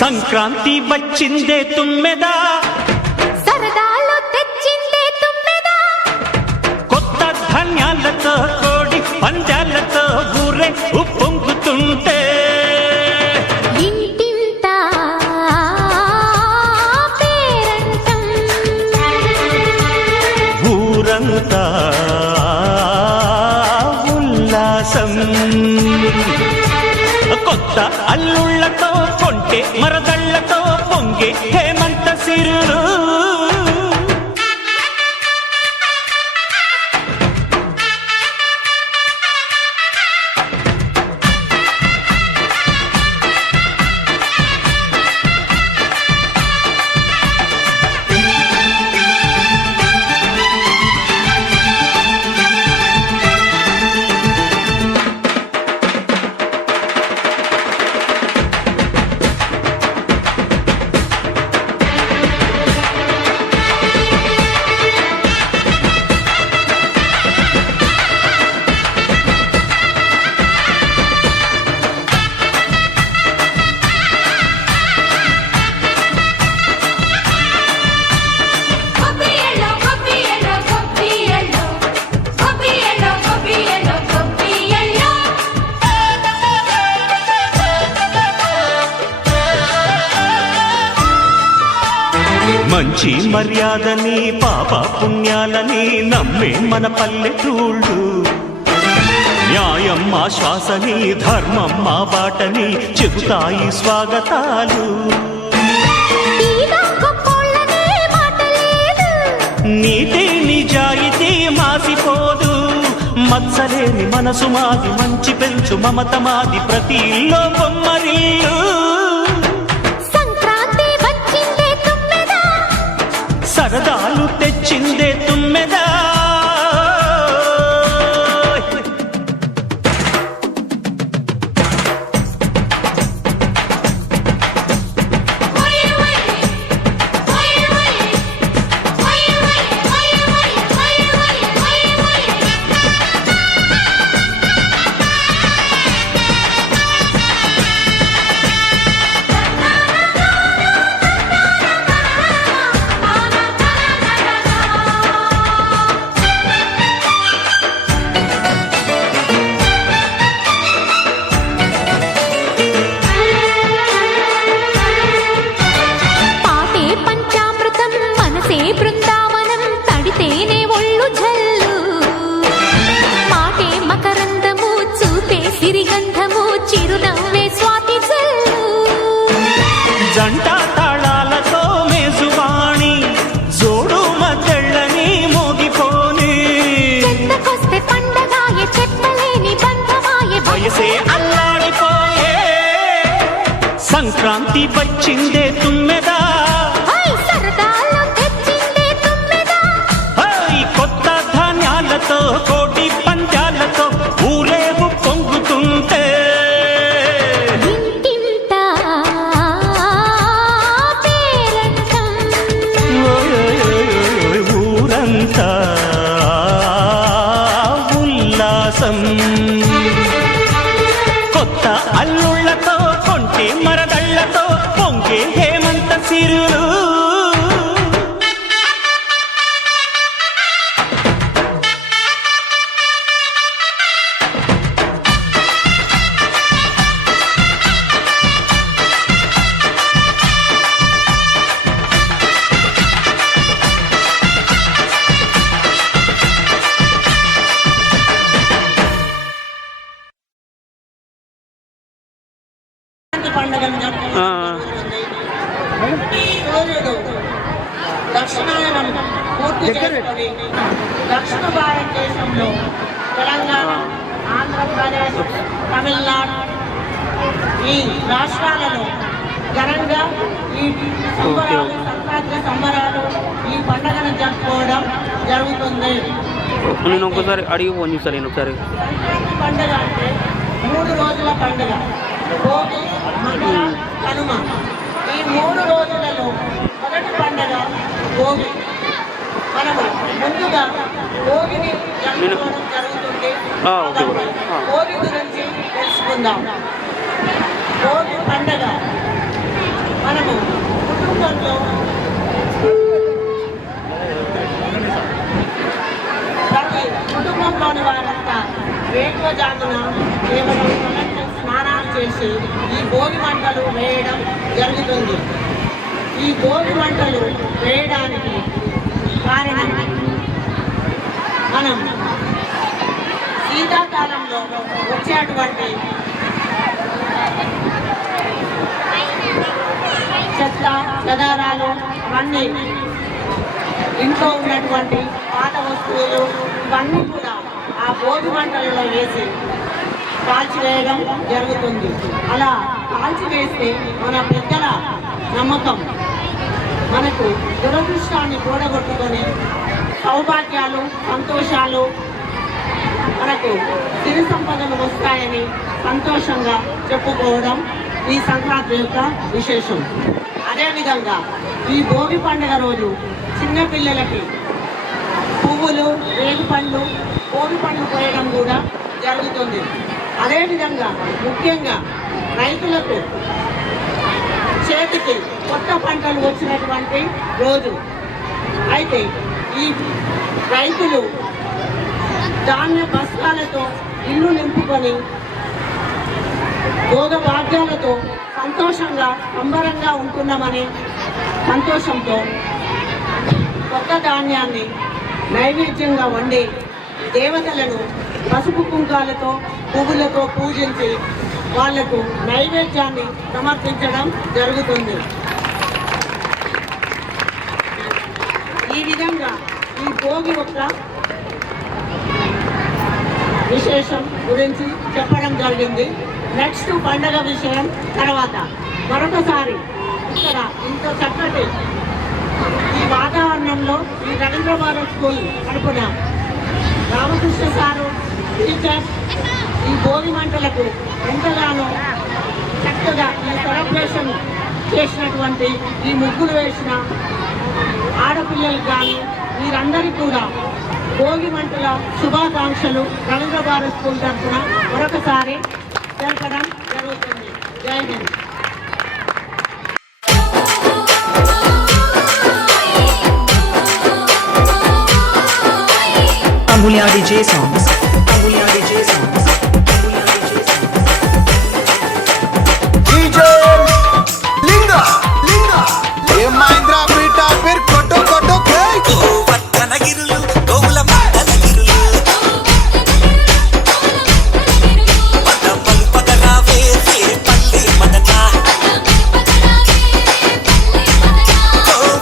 సంక్రాంతి వచ్చిందే తుమ్మెదా, సరదాలు తెచ్చిందే తుమ్మెదా, కొత్త ధాన్యాలతో కోడి పందాలతో ఊరే ఉప్పొంగుతుంటే ఇంటింత పేరంటం, ఊరంతా ఉల్లాసం. కొత్త అల్లుళ్లతో కొంటే మరదళ్లతో పొంగే హేమంత సిరులు. మంచి మర్యాదని పాప పుణ్యాలని నమ్మే మన పల్లెటూళ్ళు, న్యాయం మా శ్వాసని ధర్మం మా బాటని చెబుతాయి స్వాగతాలు. నీతి నిజాయితీ మాసిపోదు, మత్సలేని మనసు మాది, మంచి పెంచు మమత మాది, ప్రతి ఇల్లో బొమ్మరిల్లు. సరదాలు తెచ్చిందే తుమ్మెదా, బృందావనం తడితేనే ఒళ్ళు జల్లు, మాటే మకరందము చూపే సిరిగంధము చిరునవ్వే స్వాతి జల్లు. జంట తాళాలతో మేజువాణి జోడు మద్దళ్ళని మోగిపోని, చెంతకొస్తే పండగాయే చెప్పలేని బంధమాయే, వయసే అల్లాడిపోయే. సంక్రాంతి వచ్చిందే తుమ్మెదా, కోటి పంజాలతో ఊరేగు పొంగుతుంటే ఇంటింత పేరంటం, ఊరంతా ఉల్లాసం. కొత్త అల్లుళ్లతో కొంటే మరదళ్లతో పొంగే హేమంత సిరులు. దక్షిణాయనం పూర్తి చేసుకొని దక్షిణ భారతదేశంలో తెలంగాణ, ఆంధ్రప్రదేశ్, తమిళనాడు ఈ రాష్ట్రాలలో ఘనంగా ఈ సంబరాలు, సంక్రాంతి సంబరాలు, ఈ పండుగను జరుపుకోవడం జరుగుతుంది. నేను ఒకసారి అడిగి ఫోన్ చేస్తాను. నేను ఒకసారి సంక్రాంతి పండుగ అంటే 3 రోజుల పండుగ. భోగి, మకర, కనుమ. ఈ 3 రోజులలో మొదటి పండుగ భోగి. మనము ముందుగా భోగిని జరుపుకోవడం జరుగుతుంది. భోగి గురించి తెలుసుకుందాం. భోగి పండుగ రోజుల్లో ప్రతి కుటుంబంలోని వారంతా వేకువజామున కేవలం స్నానాలు చేసి ఈ భోగి మంటలు వేయడం జరుగుతుంది. ఈ భోగి మంటలు వేయడానికి కారణం మనం శీతాకాలంలో వచ్చేటువంటి చెత్త చెదారాలు అన్నీ ఇంట్లో ఉన్నటువంటి పాత వస్తువులు ఇవన్నీ కూడా ఆ భోగి మంటలలో వేసి కాల్చివేయడం జరుగుతుంది. అలా కాల్చివేస్తే మన పెద్దల నమ్మకం మనకు దురదృష్టాన్ని కూడగొట్టుకొని సౌభాగ్యాలు సంతోషాలు మనకు సిరి సంపదలు వస్తాయని సంతోషంగా చెప్పుకోవడం ఈ సంక్రాంతి యొక్క విశేషం. అదేవిధంగా ఈ భోగి పండుగ రోజు చిన్నపిల్లలకి పువ్వులు రేగుపళ్ళు భోగి పండ్లు పోయడం కూడా జరుగుతుంది. అదేవిధంగా ముఖ్యంగా రైతులకు చేతికి కొత్త పంటలు వచ్చినటువంటి రోజు. అయితే ఈ రైతులు ధాన్య బస్తాలతో ఇల్లు నింపుకొని భోగభాగ్యాలతో సంతోషంగా సంబరంగా ఉంటున్నామనే సంతోషంతో కొత్త ధాన్యాన్ని నైవేద్యంగా వండి దేవతలను పసుపు కుంకాలతో పువ్వులతో పూజించి వాళ్లకు నైవేద్యాన్ని సమర్పించడం జరుగుతుంది. ఈ విధంగా ఈ భోగి యొక్క విశేషం గురించి చెప్పడం జరిగింది. నెక్స్ట్ పండగ విషయం తర్వాత మరొకసారి ఇక్కడ ఇంత చక్కటి ఈ వాతావరణంలో ఈ రవీంద్ర భారత్ స్కూల్ తరపున రామకృష్ణ సారు టీచర్స్ ఈ భోగి మంటలకు ఎంతగానో చక్కగా ఈ సెలబ్రేషన్ చేసినటువంటి ఈ ముగ్గులు వేసిన ఆడపిల్లలకు కానీ వీరందరికీ కూడా భోగి మంటల శుభాకాంక్షలు రవీంద్ర భారత్ స్కూల్ తరఫున మరొకసారి తెలపడం జరుగుతుంది. జై Hind. Ambulia DJ songs. Ambulia DJ songs. DJ Linga Linga ఏ మహేంద్ర బీటా పేరు కొట్టు కొట్టు పట్టనగిరులు గోవుల మండలగిరులు పదమలు పగరావే పల్లి మదన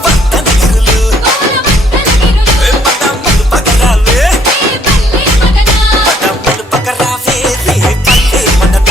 పట్టనగిరులు పదమలు పగరావే పదమలు పగరావే పల్లి మదన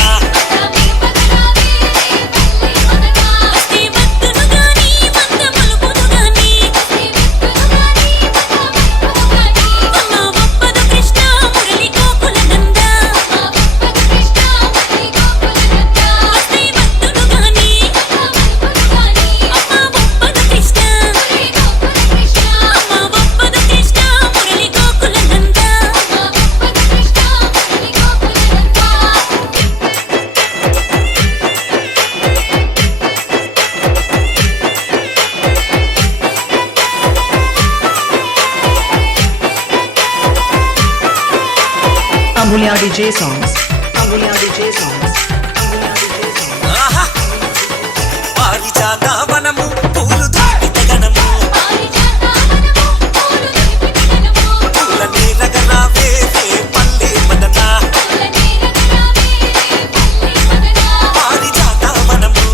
Ambulia DJ songs. Ambulia DJ songs. Ambulia DJ songs. పారిజాత వనము పూలు ధావిత గణము పూల నీరగరావే పల్లి మదన పారిజాత వనము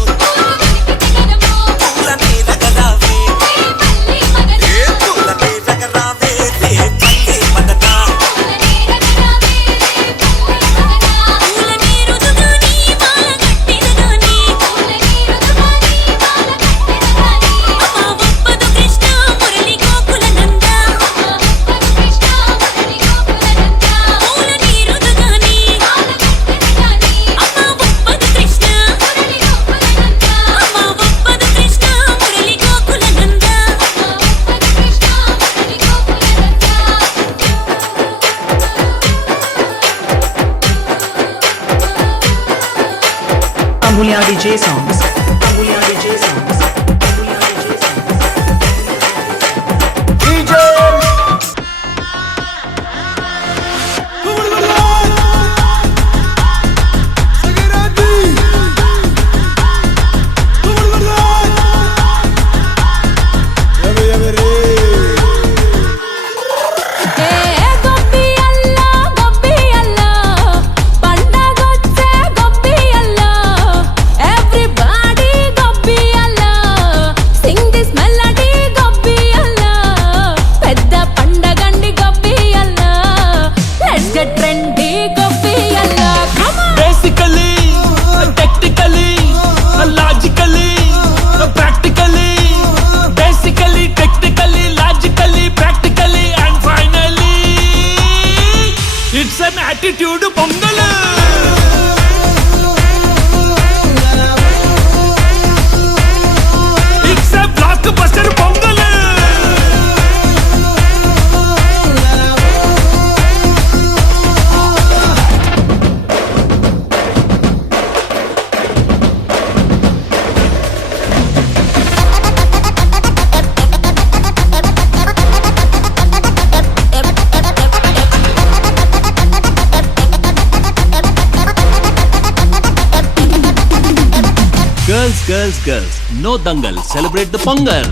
పూల నీరగరావే పూల నీరగరావే పల్లి మదన Ambulia DJ songs. Ambulia DJ songs. Ambulia DJ songs. Girls, girls, girls, no dangal, celebrate the Pongal.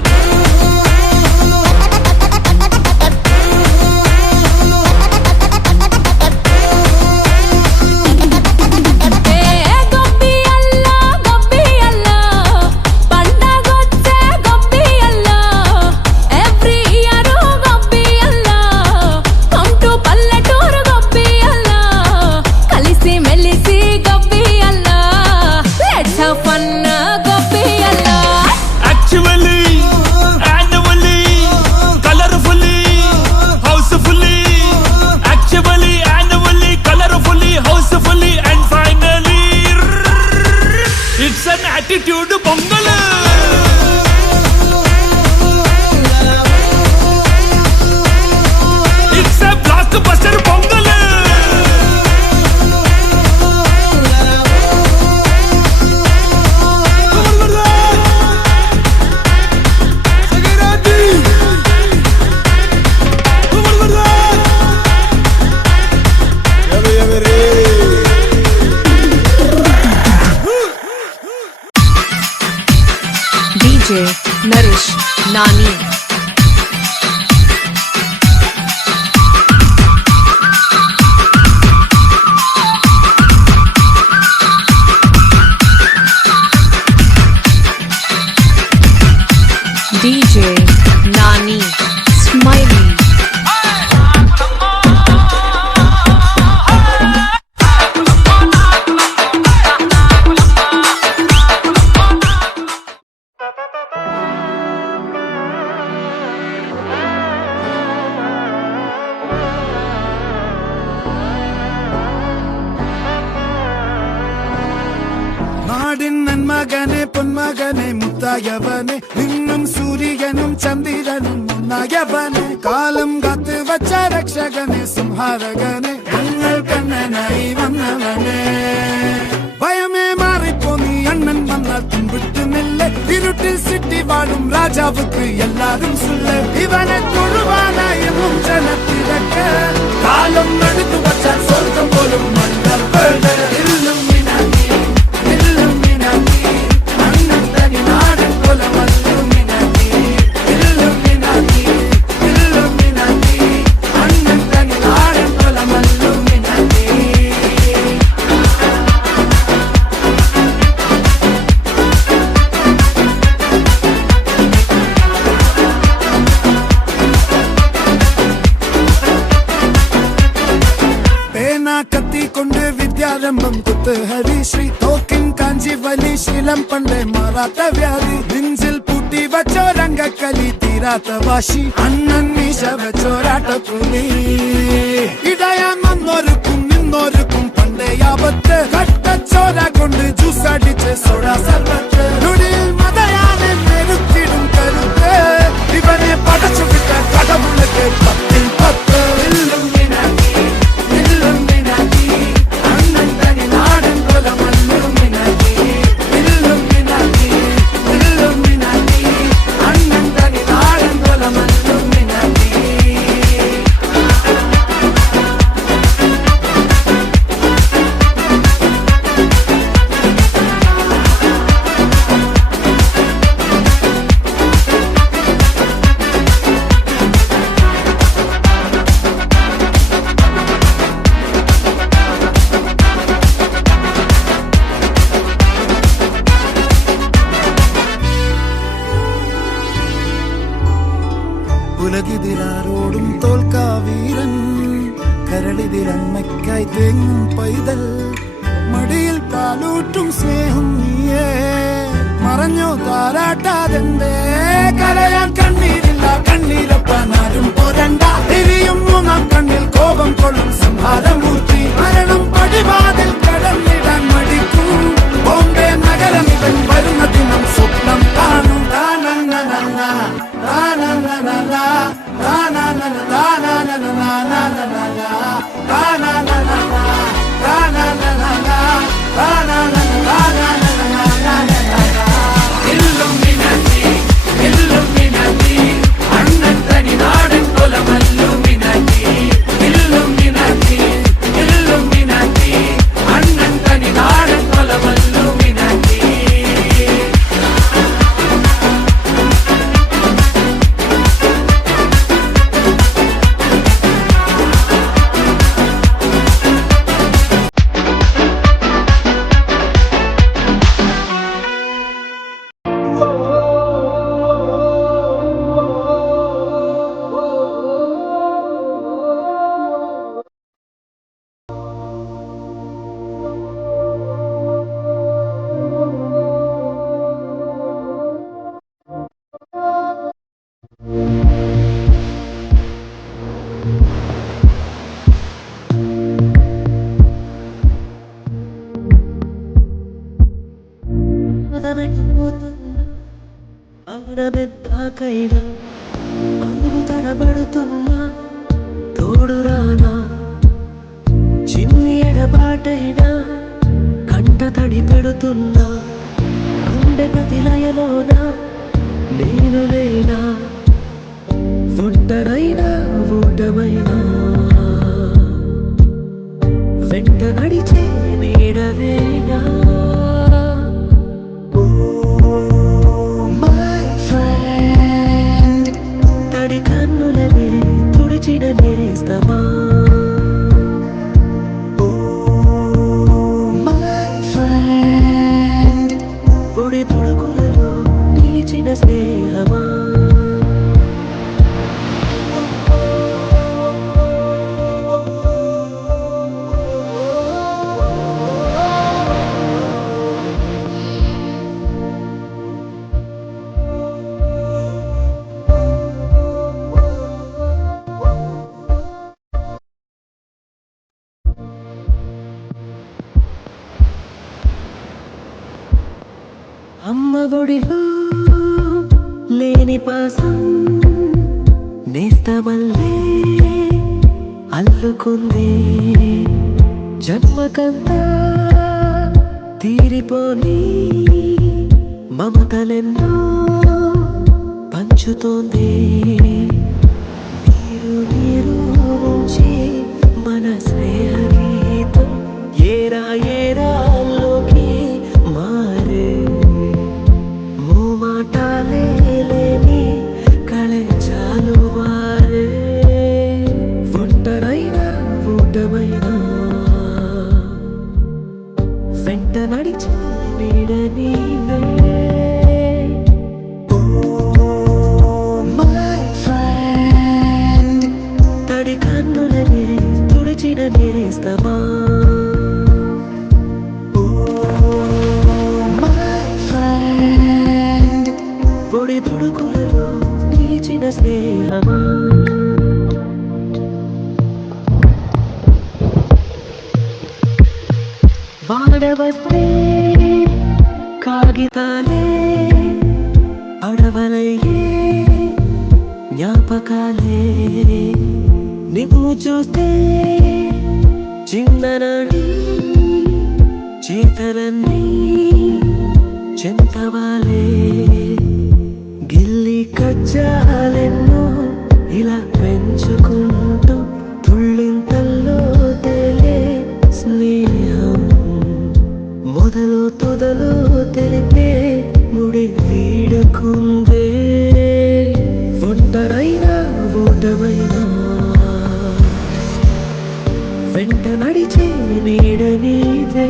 attitude Pongal. It's a blockbuster Pongal. DJ Narish Nani. DJ Nani Smiley. മകനെ പൊന്മകനെ മുത്തായവനെ നിന്നും സൂര്യനും ചന്ദ്രനും ഒന്നായവനെ കാലം കാത്ത് വച്ച രക്ഷകനെ സംഹാരകനെ ഞങ്ങൾ കണ്ണനായി വന്നവനെ ഭയമേ മാറിപ്പോ നീ അണ്ണൻ വന്നാൽ തുമ്പിട്ട് നെല്ല് ഇരുട്ടിൽ സിറ്റി വാഴും രാജാവുക്ക് എല്ലാരും സുല്ല് ഇവനെ തൊഴുവാനായി എന്നും ജനത്തിരക്ക് കാലം എടുത്തു വച്ചാൽ സ്വർഗം പോലും മണ്ണൽ വീട് കത്തിക്കൊണ്ട് വിദ്യാരംഭം കുത്ത് ഹരിശ്രീ തോക്കിൻ കാഞ്ചി വലി ശീലം പണ്ടേ മാറാത്ത വ്യാധി നെഞ്ചിൽ പൂട്ടി വച്ചോരംഗക്കലി തീരാത്ത വാശി അണ്ണൻ മീശ വെച്ചോരാട്ടപ്പുലി ഇടയാൻ വന്നോർക്കും നിന്നോർക്കും പണ്ടേ ആപത്ത് കട്ടച്ചോര കൊണ്ട് ജ്യൂസ് അടിച്ച് സോഡാ സർബത്ത് നുടിയിൽ മതയാനെ മെരുക്കിടും കരുത്ത് ഇവനെ പടച്ചു വിട്ട കടമുളക്ക് 10-10 ഉലകിതിരാരോടും തോൽക്കാ വീരൻ കരളിതിരമ്മയ്ക്കായി തേങ്ങും പൈതൽ മടിയിൽ പാലൂട്ടും സ്നേഹം നീയേ മറഞ്ഞോ താരാട്ടാതെന്തേ കരയാൻ കണ്ണീരില്ല കണ്ണീരപ്പാനാരും പോരണ്ട എരിയും മൂന്നാം കണ്ണിൽ കോപം കൊള്ളും സംഹാരമൂർത്തി മരണം പടിവാതിൽ കടന്നിടാൻ മടിക്കും ബോംബെ നഗരമിവൻ വരുന്ന ദിനം സ്വപ്നം കാണും Illuminati, Illuminati, Annan ఆనబెద్దాకైనా అలుగు తడబడుతున్నా తోడు రానా చిన్ని ఎడబాటైనా కంట తడి పెడుతున్నా గుండె ప్రతిలయలోన నేను లేనా ఒంటరైనా ఓటమైనా వెంట నడిచే నీడవేనా తడి కన్నులనే తుడిచిన నేస్తమా పొడి తొడుకులలో నిలిచిన స్నేహమా అమ్మ ఒడిలో లేని పాసం నేస్తమల్లే అల్లుకుంది జన్మకంతా తీరిపోని మమతలెన్నో పంచుతోంది నీరు నీరు నుంచి మన స్నేహ గీతం ఏరా ఏరాల్లోకి మారే మాటాలే లేని కళే చాలు వారే ఒంటరైనా ఊటమైనా వెంట నడిచి నీడ నీవే తడి కన్నులనే తుడిచిన నేస్తమా పొడి తొడుకులలో నిలిచిన స్నేహమా వాడవస్తే కాగితాలే అడవలయ్యే జ్ఞాపకాలే నిన్ను చూస్తే చిన్ననాడి చీతలన్నీ చెంతవాలే గిల్లి కజ్జాలెన్నో ఇలా పెంచుకుంటూ తుళ్ళింతల్లో తేలే స్నేహం మొదలు తొదలు తెలిపే ముడి వీడకుందే ఒంటరైనా ఓటమైనా వెంట నడిచే నీడ నీదే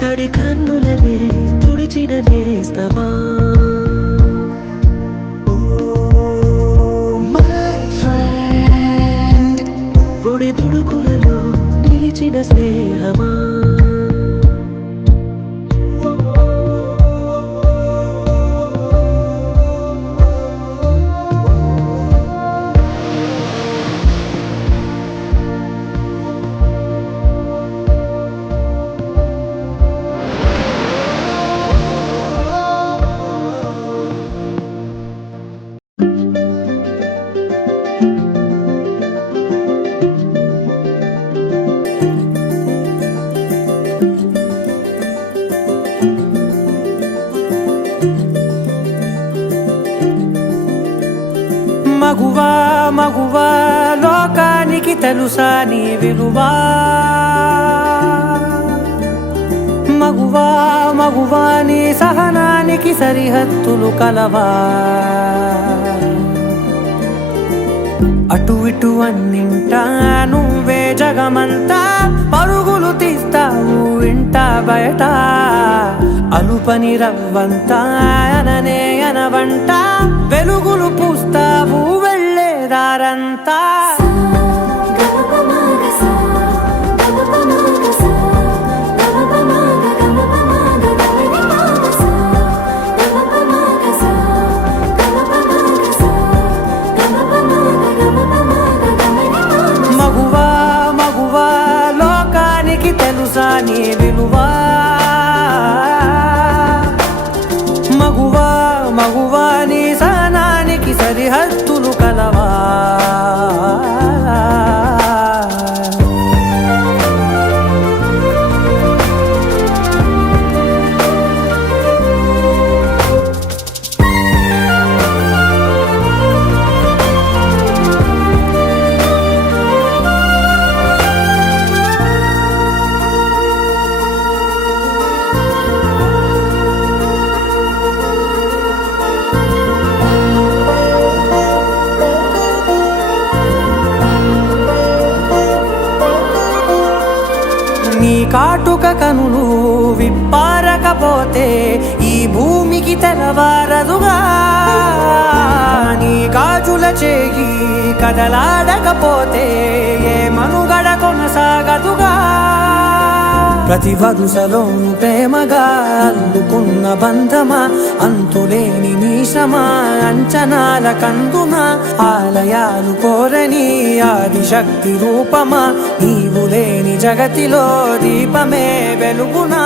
తడి కన్నులనే తుడిచిన నేస్తమా పొడి తొడుకులలో నిలిచిన స్నేహమా మగువా మగువా లోకానికి తెలుసా నీ విలువా మగువా మగువా నీ సహనానికి సరిహద్దులు కలవా అటు ఇటు అన్నింటా నువ్వే జగమంతా పరుగులు తీస్తావు ఇంట బయట అలుపని రవ్వంతా అననే అనవంట వెలుగులు పూస్తావు వెళ్ళేదారంతా మగువా మగువా లోకానికి తెలుసా విలువా మగువా మగువా నీ సహనానికి సరిహద్దులు కలవా నీ కాటుక కనులు విప్పారకపోతే ఈ భూమికి తెలవారదుగా నీ గాజుల చేయి కదలాడకపోతే ఏ మనుగడ కొనసాగదుగా ప్రతి వరుసలోను ప్రేమగా అల్లుకున్న బంధమా అంతులేని నీశమా అంచనాల కందుమా ఆలయాలు కోరని ఆదిశక్తి రూపమా నీవు లేని జగతిలో దీపమే వెలుగునా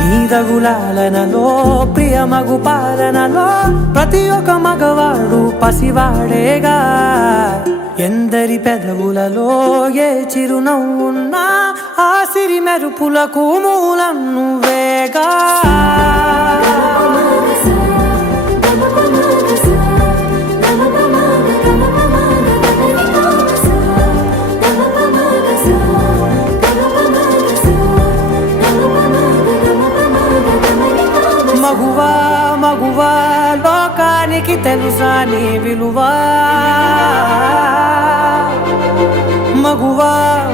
నీదగులాలనలో ప్రియమగు పాలనలో ప్రతి ఒక్క మగవాడు పసివాడేగా ఎందరి పెదవులలో ఏ చిరునవ్వున్నా ఆ సిరి మెరుపులకు మూలం నువ్వేగా మగువా మగువా లోకానికి తెలుసా నీ విలువా మగువా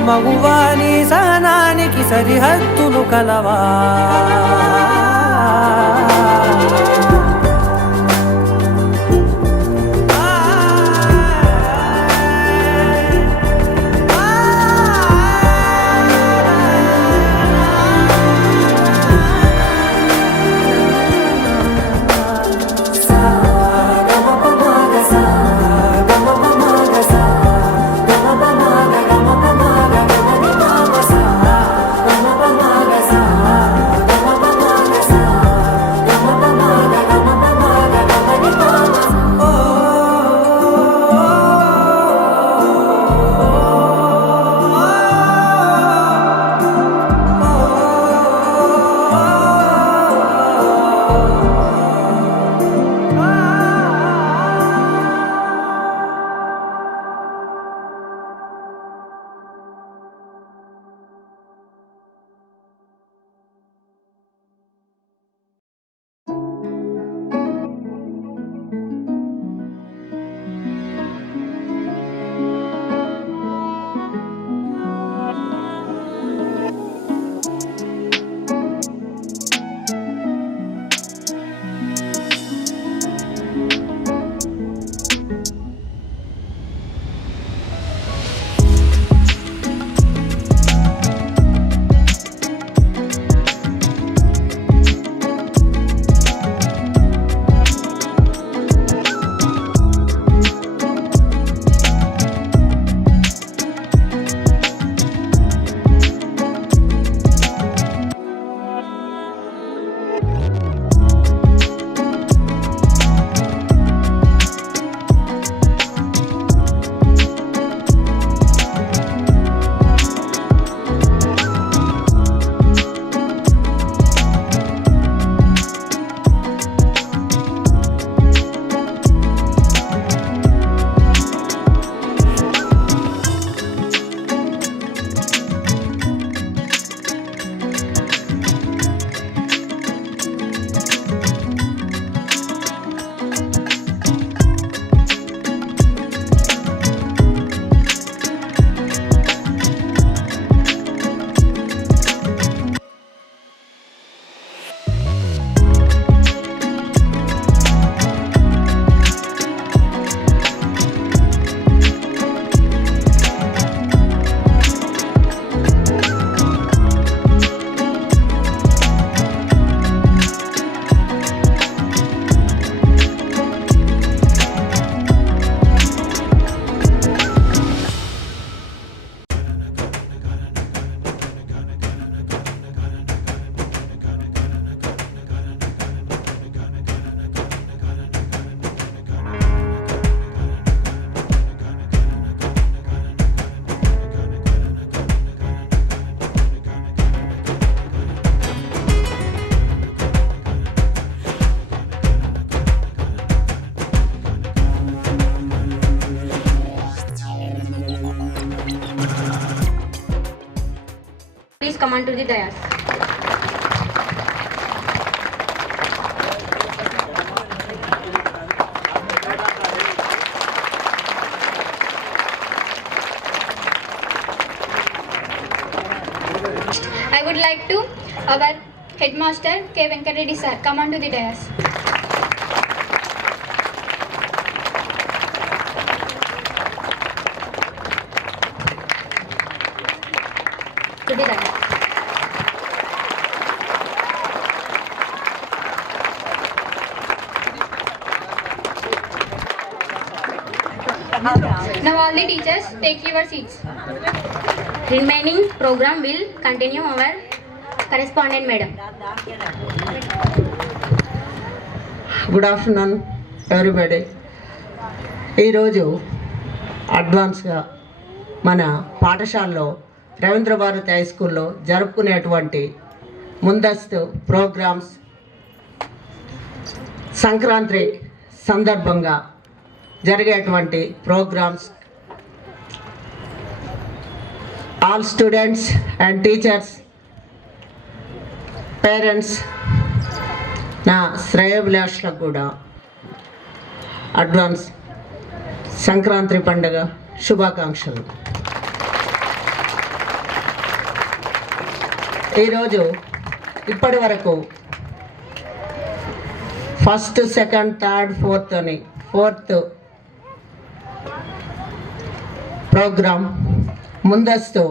మగువా నీ సహనానికి సరిహద్దులు కలవా Please come on to the dais. I would like to our headmaster K. Venkat Reddy sir come on to the dais. To the dais. Now all the teachers take your seats. Remaining program will continue our correspondent madam. Good afternoon everybody. ఈరోజు అడ్వాన్స్గా మన పాఠశాలలో Ravindra Bharati high స్కూల్లో జరుపుకునేటువంటి ముందస్తు programmes Sankranti సందర్భంగా జరిగేటువంటి programs all students and teachers, parents, నా శ్రేయోభిలాషులకు కూడా అడ్వాన్స్ సంక్రాంతి పండుగ శుభాకాంక్షలు. ఈరోజు ఇప్పటి వరకు ఫస్ట్, సెకండ్, థర్డ్, ఫోర్త్ అని ఫోర్త్ ప్రోగ్రామ్ ముందస్తు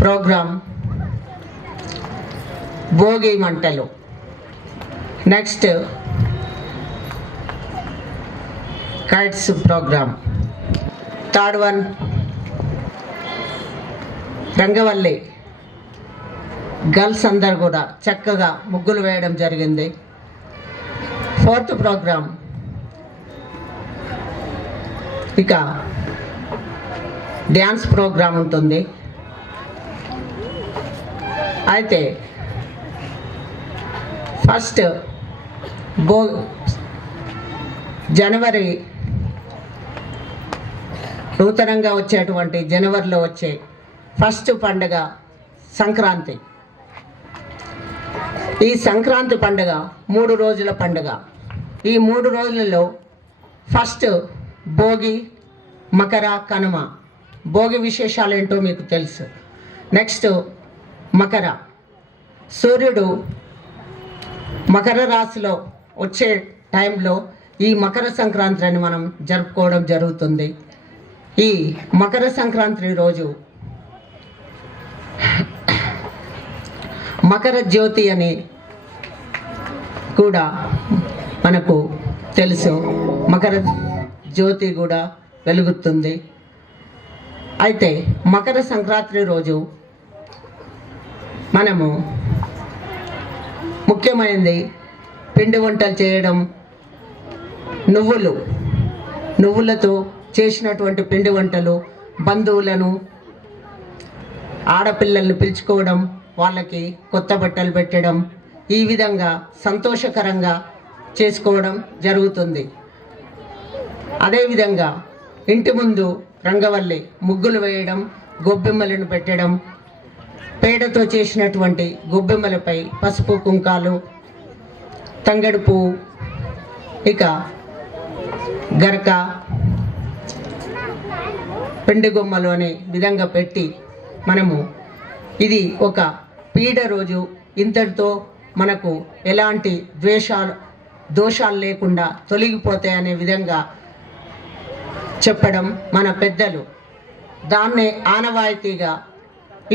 ప్రోగ్రామ్ భోగి మంటలు, next kites program, third one రంగవల్లి గర్ల్స్ అందరు కూడా చక్కగా ముగ్గులు వేయడం జరిగింది. ఫోర్త్ ప్రోగ్రామ్ ఇక డ్యాన్స్ ప్రోగ్రాం ఉంటుంది. అయితే ఫస్ట్ జనవరి నూతనంగా వచ్చేటువంటి జనవరిలో వచ్చే ఫస్ట్ పండుగ సంక్రాంతి. ఈ సంక్రాంతి పండుగ 3 రోజుల పండుగ. ఈ 3 రోజులలో ఫస్ట్ భోగి, మకర, కనుమ. భోగి విశేషాలు ఏంటో మీకు తెలుసు. నెక్స్ట్ మకర, సూర్యుడు మకర రాశిలో వచ్చే టైంలో ఈ మకర సంక్రాంతి అని మనం జరుపుకోవడం జరుగుతుంది. ఈ మకర సంక్రాంతి రోజు మకర జ్యోతి అని కూడా మనకు తెలుసు. మకర జ్యోతి కూడా వెలుగుతుంది. అయితే మకర సంక్రాంతి రోజు మనము ముఖ్యమైనది పిండి వంటలు చేయడం. నువ్వులతో చేసినటువంటి పిండి వంటలు, బంధువులను, ఆడపిల్లల్ని పిలుచుకోవడం, వాళ్ళకి కొత్త బట్టలు పెట్టడం, ఈ విధంగా సంతోషకరంగా చేసుకోవడం జరుగుతుంది. అదేవిధంగా ఇంటి ముందు రంగవల్లి ముగ్గులు వేయడం, గొబ్బెమ్మలను పెట్టడం, పేడతో చేసినటువంటి గొబ్బెమ్మలపై పసుపు, కుంకాలు, తంగెడు పువ్వు, ఇక గరక, పిండి గొమ్మలు అనే విధంగా పెట్టి మనము ఇది ఒక పీడ రోజు, ఇంతటితో మనకు ఎలాంటి దోషాలు లేకుండా తొలగిపోతాయనే విధంగా చెప్పడం మన పెద్దలు. దాన్నే ఆనవాయితీగా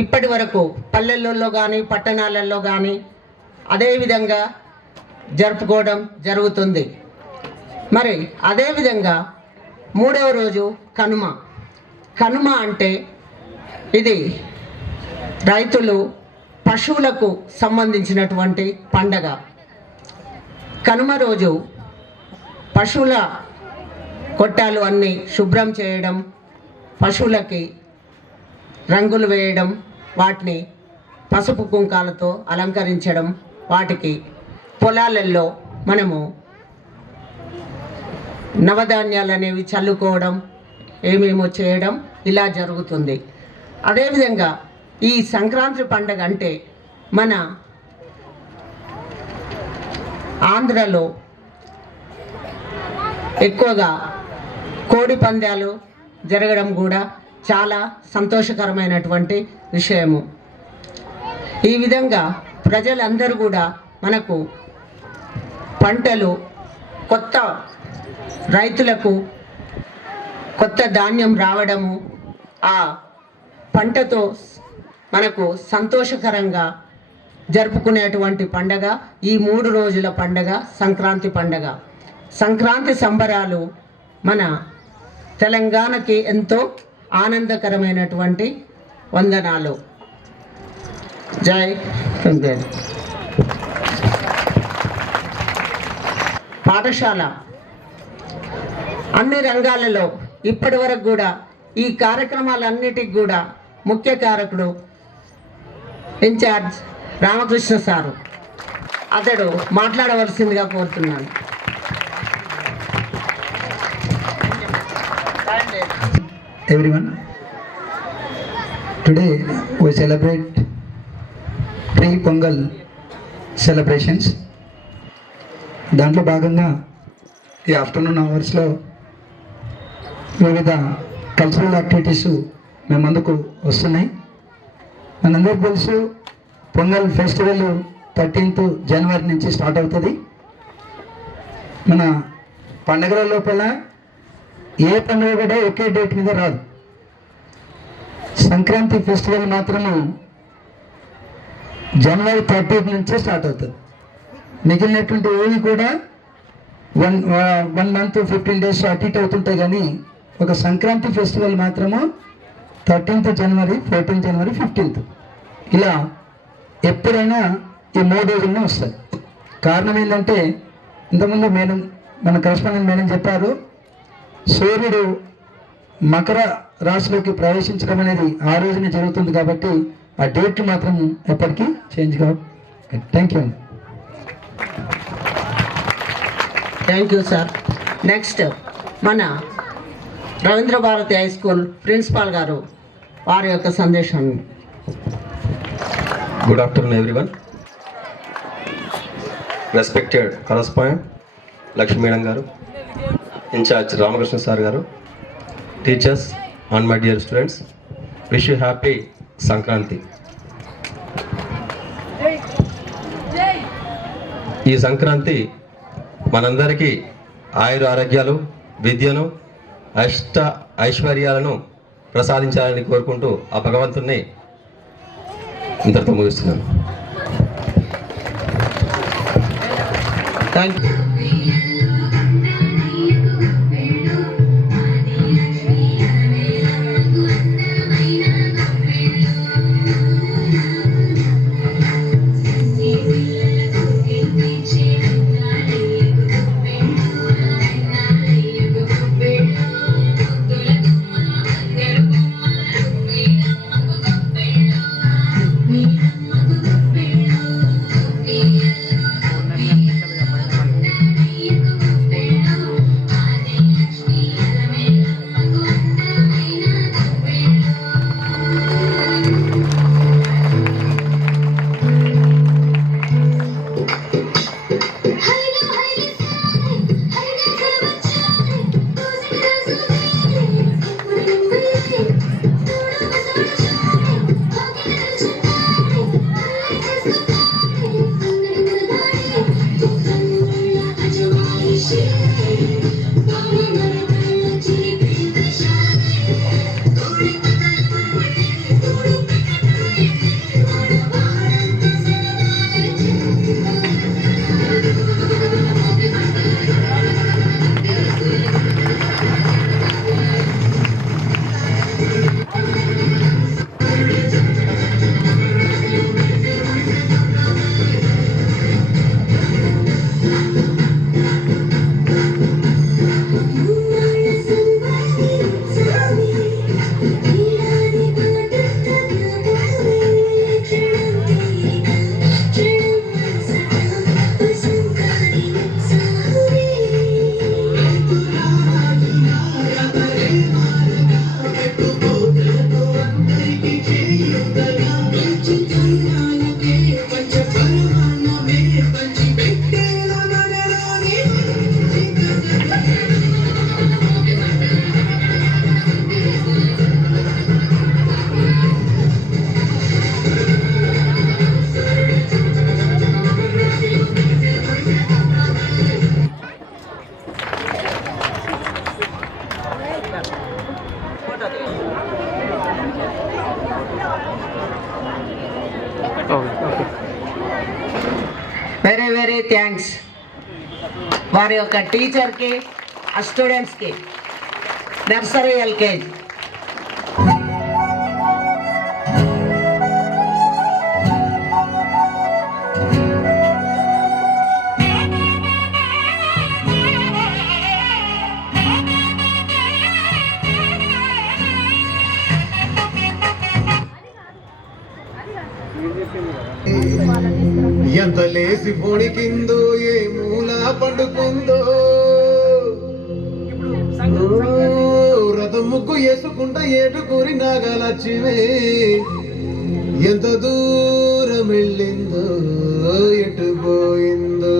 ఇప్పటి వరకు పల్లెల్లో కానీ పట్టణాలలో కానీ అదేవిధంగా జరుపుకోవడం జరుగుతుంది. మరి అదేవిధంగా 3వ రోజు కనుమ. కనుమ అంటే ఇది రైతులు, పశువులకు సంబంధించినటువంటి పండగ. కనుమ రోజు పశువుల కొట్టాలు అన్నీ శుభ్రం చేయడం, పశువులకి రంగులు వేయడం, వాటిని పసుపు కుంకాలతో అలంకరించడం, వాటికి పొలాలలో మనము నవధాన్యాలు అనేవి చల్లుకోవడం, ఏమేమో చేయడం ఇలా జరుగుతుంది. అదేవిధంగా ఈ సంక్రాంతి పండగ అంటే మన ఆంధ్రలో ఎక్కువగా కోడి పందాలు జరగడం కూడా చాలా సంతోషకరమైనటువంటి విషయము. ఈ విధంగా ప్రజలందరూ కూడా మనకు పంటలు కొత్త రైతులకు కొత్త ధాన్యం రావడము, ఆ పంటతో మనకు సంతోషకరంగా జరుపుకునేటువంటి పండగ ఈ 3 రోజుల పండగ సంక్రాంతి పండగ. సంక్రాంతి సంబరాలు మన తెలంగాణకి ఎంతో ఆనందకరమైనటువంటి వందనాలు. జై హింద్. పాఠశాల అన్ని రంగాలలో ఇప్పటి వరకు కూడా ఈ కార్యక్రమాలన్నిటికి కూడా ముఖ్య కారకుడు ఇన్ఛార్జ్ రామకృష్ణ సారు. అతడు మాట్లాడవలసిందిగా కోరుతున్నాను. Everyone, today we celebrate pre-Pongal celebrations. దాంట్లో భాగంగా ఈ ఆఫ్టర్నూన్ అవర్స్లో వివిధ కల్చరల్ యాక్టివిటీస్ మేము ముందుకు వస్తున్నాయి. మనందరికీ తెలుసు పొంగల్ ఫెస్టివల్ 13th జనవరి నుంచి స్టార్ట్ అవుతుంది. మన పండుగల లోపల ఏ పండుగ కూడా ఒకే డేట్ మీద రాదు. సంక్రాంతి ఫెస్టివల్ మాత్రము జనవరి 30th నుంచే స్టార్ట్ అవుతుంది. మిగిలినటువంటి ఏవి కూడా వన్ మంత్ 15 days అటు ఇటు అవుతుంటాయి. కానీ ఒక సంక్రాంతి ఫెస్టివల్ మాత్రము 13th జనవరి, 14th జనవరి, 15th ఇలా ఎప్పుడైనా ఈ 3 రోజుల్లో వస్తాయి. కారణం ఏంటంటే ఇంతకుముందు మన కరెస్పాండెంట్ మేడం చెప్పారు, సూర్యుడు మకర రాశిలోకి ప్రవేశించడం అనేది ఆ రోజునే జరుగుతుంది. కాబట్టి ఆ డేట్లు మాత్రం ఎప్పటికీ చేంజ్ కావు. Thank you. Thank you sir. Next మన Ravindra Bharati high school principal గారు వారి యొక్క సందేశాన్ని. Good afternoon everyone. Respected correspondent Lakshmi madam గారు, ఇన్ఛార్జ్ రామకృష్ణ సార్ గారు, teachers and my dear students, wish you happy Sankranti. ఈ సంక్రాంతి మనందరికీ ఆయుర ఆరోగ్యాలు, విద్యను, ఐశ్వర్యాలను ప్రసాదించాలని కోరుకుంటూ ఆ భగవంతుణ్ణి ఇంతటితో ముగిస్తున్నాను. Thank you. Okay. Very very thanks వారి యొక్క టీచర్కి, ఆ స్టూడెంట్స్కి, నర్సరీ ఎల్కేజీ. ఎంత లేసి పొడికిందో ఏ మూల పండుకుందో రథం ముగ్గు వేసుకుంటా ఏటుకూరి నాగలచ్చివే ఎంత దూరం వెళ్ళిందో ఎటు పోయిందో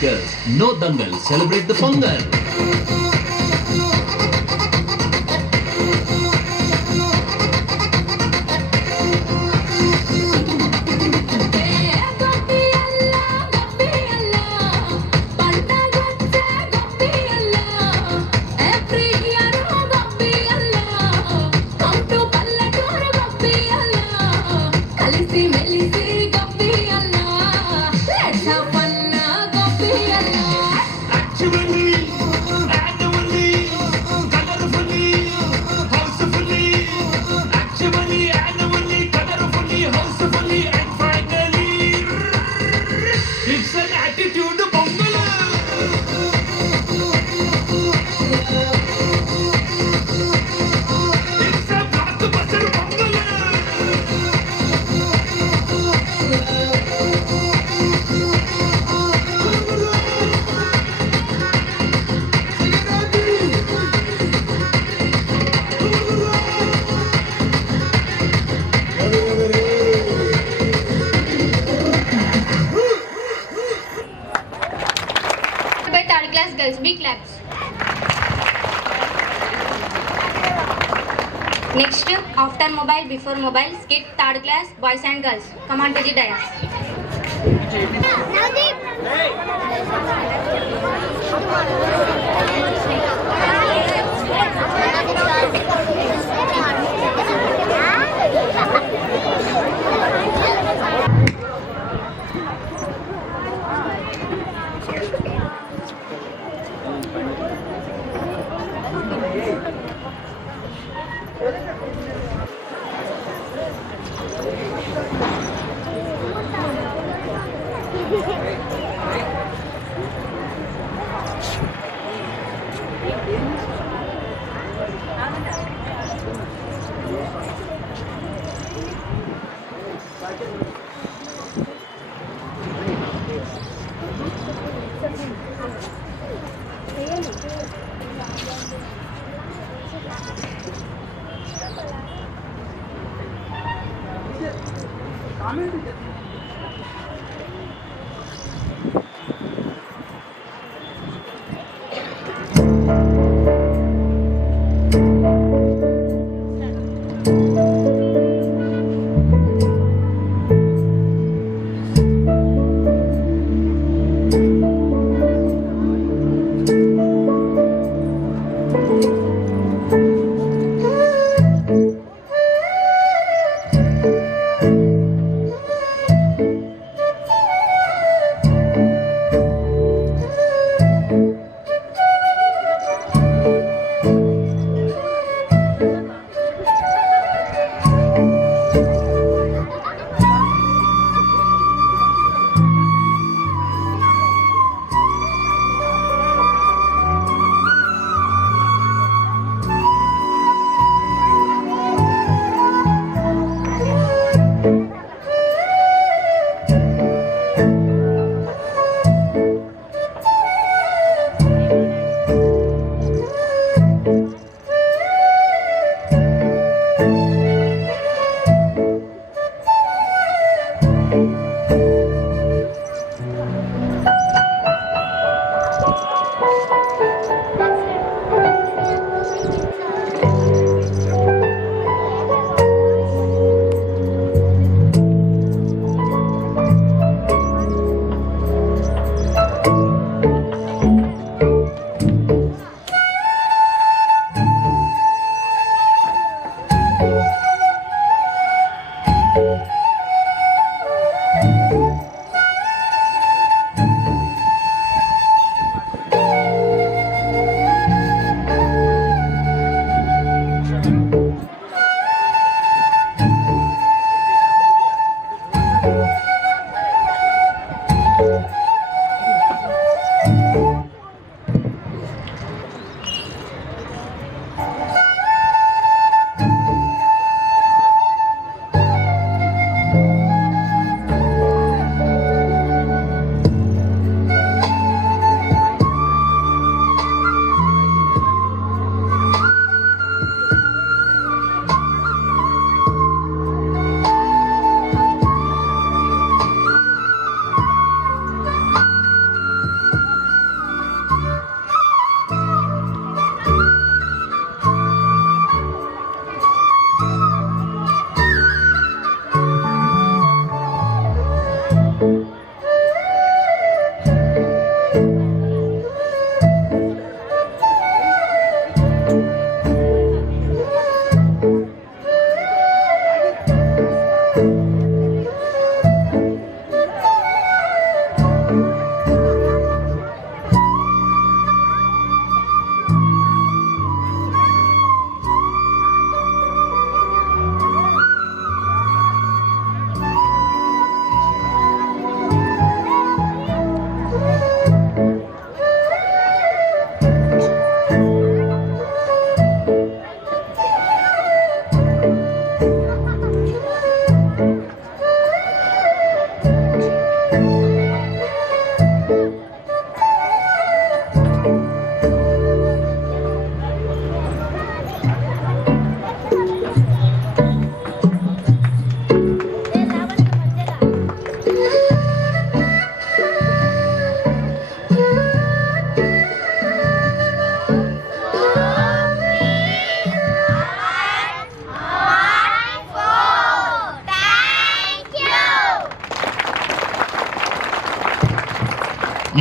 Girls, no dangal, celebrate the Pongal. Girls, big claps. Next, after mobile, before mobile, skip third class, boys and girls. Come on to the dais.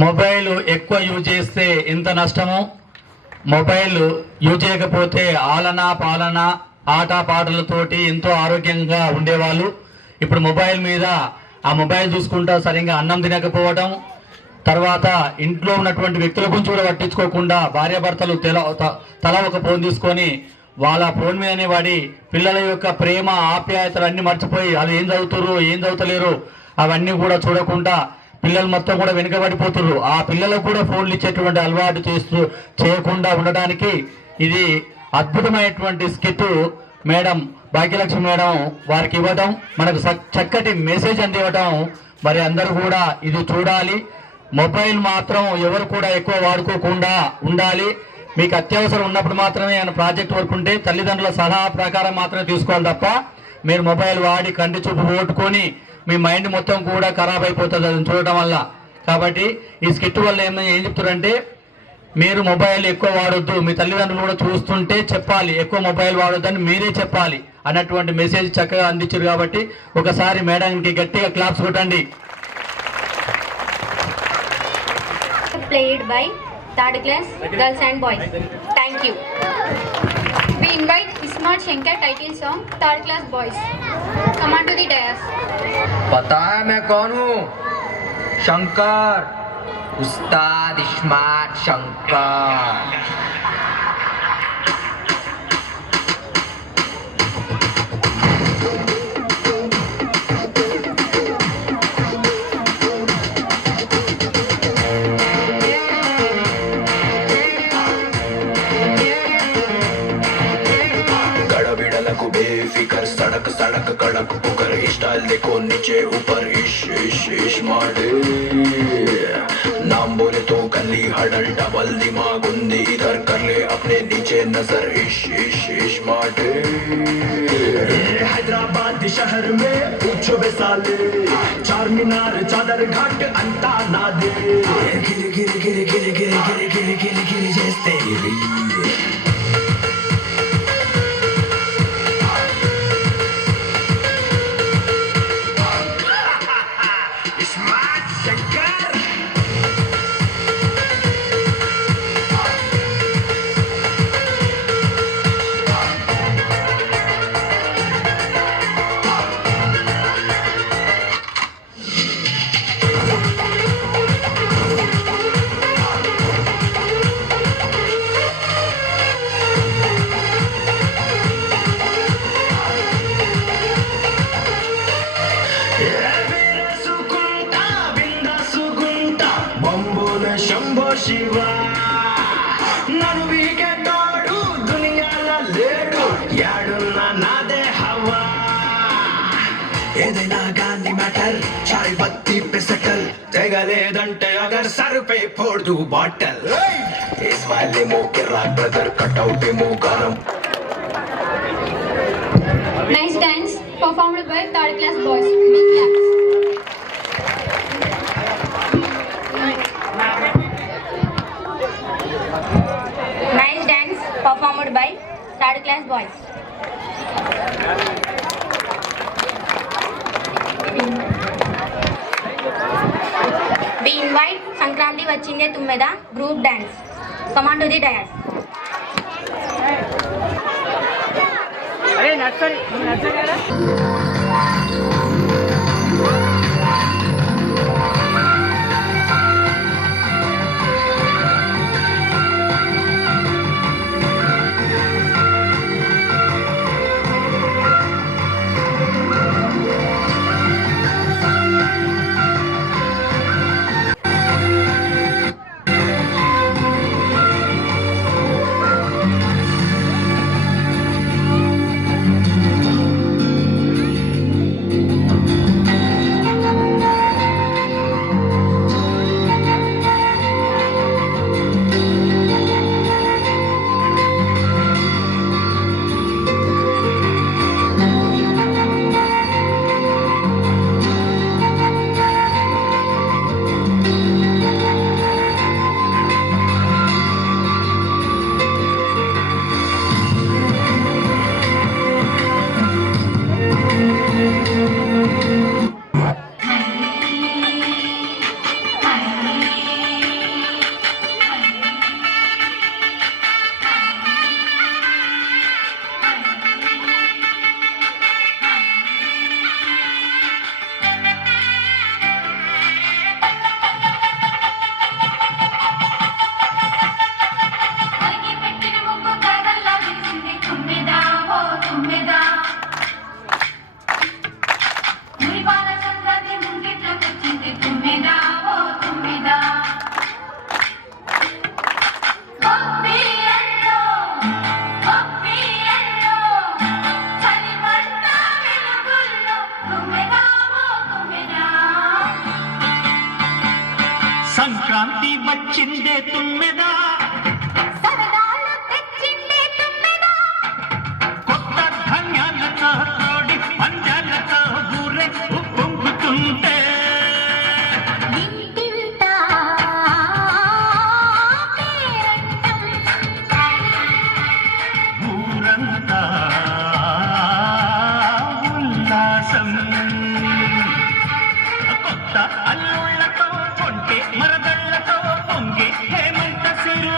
Mobile ఎక్కువ యూజ్ చేస్తే ఎంత నష్టమో, మొబైల్ యూజ్ చేయకపోతే ఆలనా పాలన ఆట పాటలతోటి ఎంతో ఆరోగ్యంగా ఉండేవాళ్ళు. ఇప్పుడు మొబైల్ మీద ఆ మొబైల్ చూసుకుంటా సరిగ్గా అన్నం తినకపోవడం, తర్వాత ఇంట్లో ఉన్నటువంటి వ్యక్తుల గురించి కూడా పట్టించుకోకుండా భార్యాభర్తలు తల ఒక ఫోన్ తీసుకొని వాళ్ళ ఫోన్ మీదనే వాడి పిల్లల యొక్క ప్రేమ ఆప్యాయతలు అన్ని మర్చిపోయి అది ఏం చదువుతుర్రు ఏం చదువుతలేరు అవన్నీ కూడా చూడకుండా పిల్లలు మొత్తం కూడా వెనుకబడిపోతున్నారు. ఆ పిల్లలకు కూడా ఫోన్లు ఇచ్చేటువంటి అలవాటు చేయకుండా ఉండడానికి ఇది అద్భుతమైనటువంటి స్కిట్ మేడం భాగ్యలక్ష్మి మేడం వారికి ఇవ్వడం, మనకు చక్కటి మెసేజ్ అందివ్వడం. మరి అందరూ కూడా ఇది చూడాలి. మొబైల్ మాత్రం ఎవరు కూడా ఎక్కువ వాడుకోకుండా ఉండాలి. మీకు అత్యవసరం ఉన్నప్పుడు మాత్రమే ఆయన ప్రాజెక్ట్ వర్క్ ఉంటే తల్లిదండ్రుల సలహా ప్రకారం మాత్రమే తీసుకోవాలి తప్ప మీరు మొబైల్ వాడి కంటి చూపు పోగొట్టుకొని మీ మైండ్ మొత్తం కూడా ఖరాబ్ అయిపోతుంది అది చూడటం వల్ల. కాబట్టి ఈ స్కిట్ వల్ల ఏం చెప్తారంటే మీరు మొబైల్ ఎక్కువ వాడొద్దు, మీ తల్లిదండ్రులు కూడా చూస్తుంటే చెప్పాలి ఎక్కువ మొబైల్ వాడొద్దని మీరే చెప్పాలి అన్నటువంటి మెసేజ్ చక్కగా అందించారు. కాబట్టి ఒకసారి మేడంకి గట్టిగా క్లాప్స్ కొట్టండి. Played by third class girls and boys. Thank you. We invite Ismat Shankar title song third class boys. Come on to the dais. पता है मैं कौन हूँ? शंकर, उस्ताद इस्मात शंकर. बेफिकर सड़क सड़क कड़क पुकर स्टाइल देखो नीचे ऊपर इश इश इश माडे नाम बोले तो गली हडल डबल दिमाग उंदी इधर कर ले अपने नीचे नजर इश इश इश माडे हैदराबाद शहर में पूछो बेसाले चार मीनार चादर घाट अंता ना दे गिरी गिरी गिरी गिरी गिरी गिरी गिरी गिरी गिरी जैसे शंभो शिवा ननुविगे तोडू दुनियाला लेडू याडुना नादे हवा ఏదైనా గాని మ్యాటర్ చాయ్ బత్తి पे సెటిల్ తెగలేదంటే అగర్ సర్ पे फोड़ दूं బాటల్ इस वाले मुंह के राग ब्रदर कटआउट पे मुंह गरम. Nice dance performed by third class boys. Big claps. Nice dance performed by third class boys. We invite Sankranti Vachinde Tummeda group dance. Come on to the dais. Hey, nursery. వచ్చిందే తుమ్మెదా కొత్త ధాన్యాలతో తోడి పంజాలతో ఊరే ఉప్పొంగుతుంటే ఊరంతా ఉల్లాసం కొత్త అల్లుళ్ళతో కొంటే మరదళ్ళతో పొంగే హేమంత సిరులు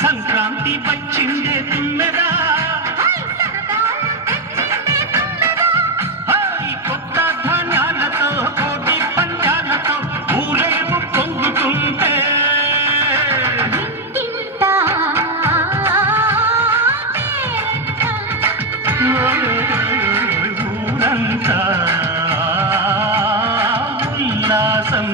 సంక్రాంతి వచ్చిందే తుమ్మెదా కొత్త ధాన్యాలతో కోటి పంజాలతో ఊరేపు పొంగుతుంటే ఊరంతా ఉల్లాసం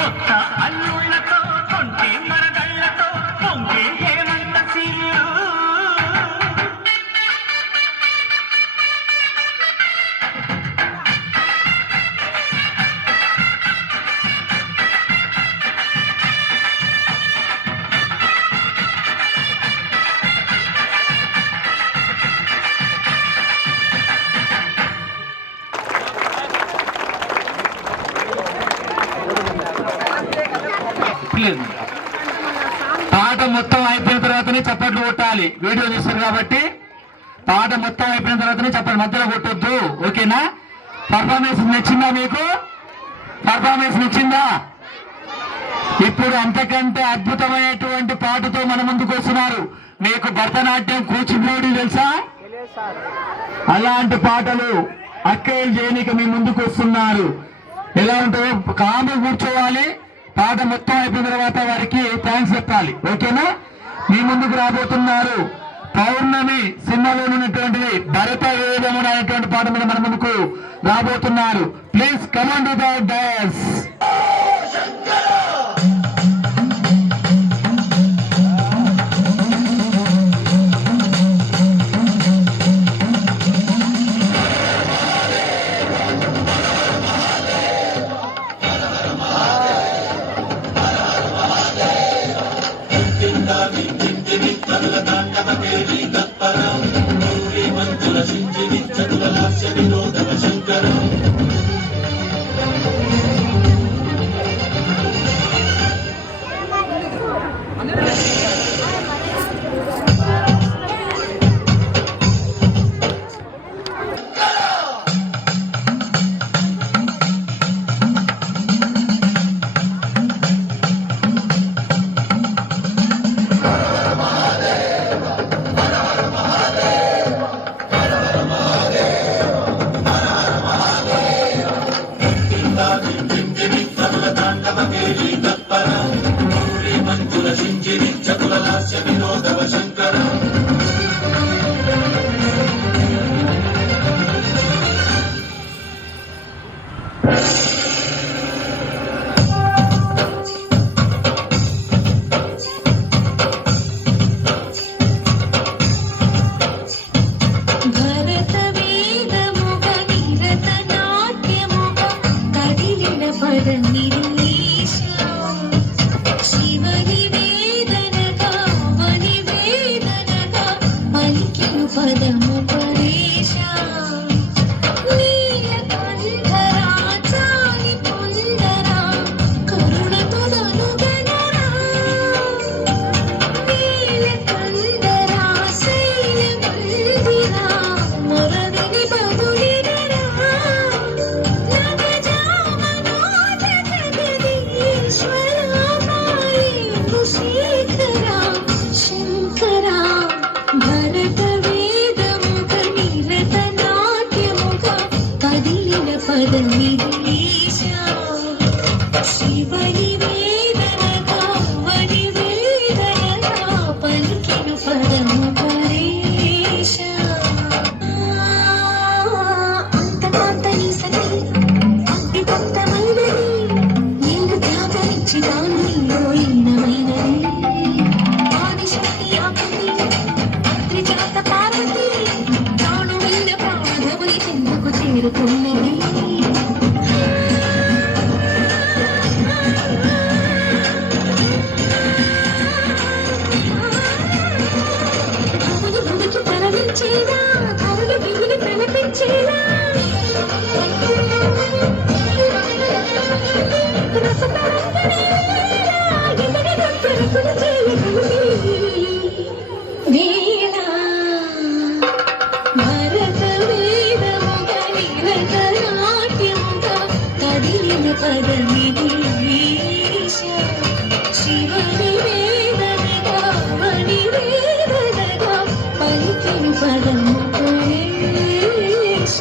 కొత్త అల్లుళ్ళతో కొంటే మరదళ్ళతో పొంగే హేమంత సిరులు పాట మొత్తం అయిపోయిన తర్వాతనే చప్పట్లు కొట్టాలి. వీడియో తీస్తారు కాబట్టి పాట మొత్తం అయిపోయిన తర్వాతనే చప్పట్లు మధ్యలో కొట్టొద్దు. ఓకేనా? పర్ఫార్మెన్స్ నచ్చిందా మీకు? పర్ఫార్మెన్స్ నచ్చిందా? ఇప్పుడు అంతకంటే అద్భుతమైనటువంటి పాటతో మన ముందుకు వస్తున్నారు. మీకు భరతనాట్యం కూచిపూడి తెలుసా? అలాంటి పాటలు అక్కయ్యలు చేయనీకి మీ ముందుకు వస్తున్నారు. ఎలా ఉంటాయో కాము కూర్చోవాలి. పాట మొత్తం అయిపోయిన తర్వాత వారికి థ్యాంక్స్ చెప్పాలి. ఓకేనా? మీ ముందుకు రాబోతున్నారు పౌర్ణమి సినిమాలో ఉన్నటువంటిది భరత వేదముడు అనేటువంటి పాట మీద మన ముందుకు రాబోతున్నారు. Please come on to the dais. శివని వేదనగా వని వేదనగా పలికిన పదము పరేశ అంతకాంతని సతి అతి భక్తమైనది నేను త్యాగరించి దానిలో ఈనమైనది ఆదిశక్తి ఆకృతి అత్రిజాత పార్వతి ప్రాణమైన ప్రాణముని చెందుకు చేరుకున్నది పరమించేదా కవులు విధులు ప్రలపించేదా భరత వేదముగా నిరతనాట్యముగా కదిలిన పదమిది శివని వేదనగా వని వేదనగా పలికిన పదము పరేశ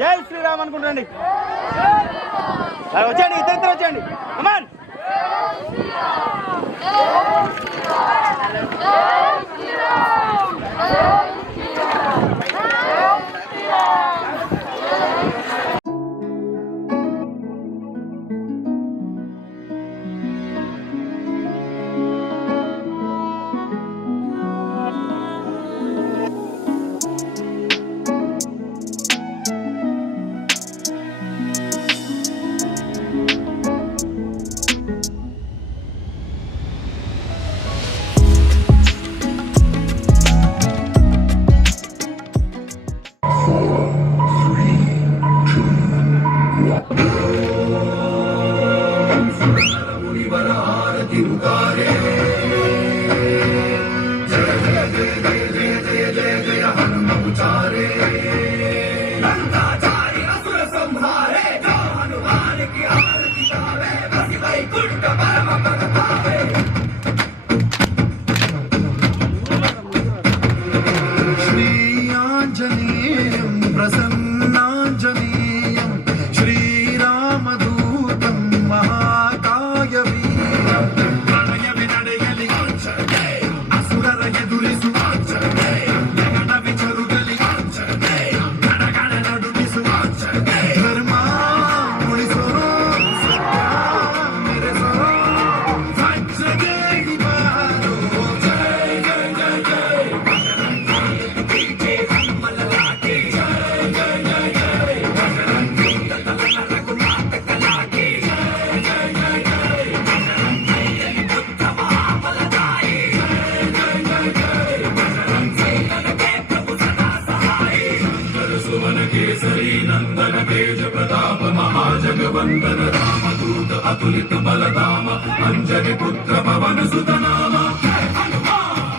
జై శ్రీరామ్ అనుకుంటండి. వచ్చేయండి, ఇద్దరు వచ్చేయండి. కమాన్. जगवंदन रामदूत अतुलित बलधाम अंजनी पुत्र पवन सुत नाम जय हनुमान।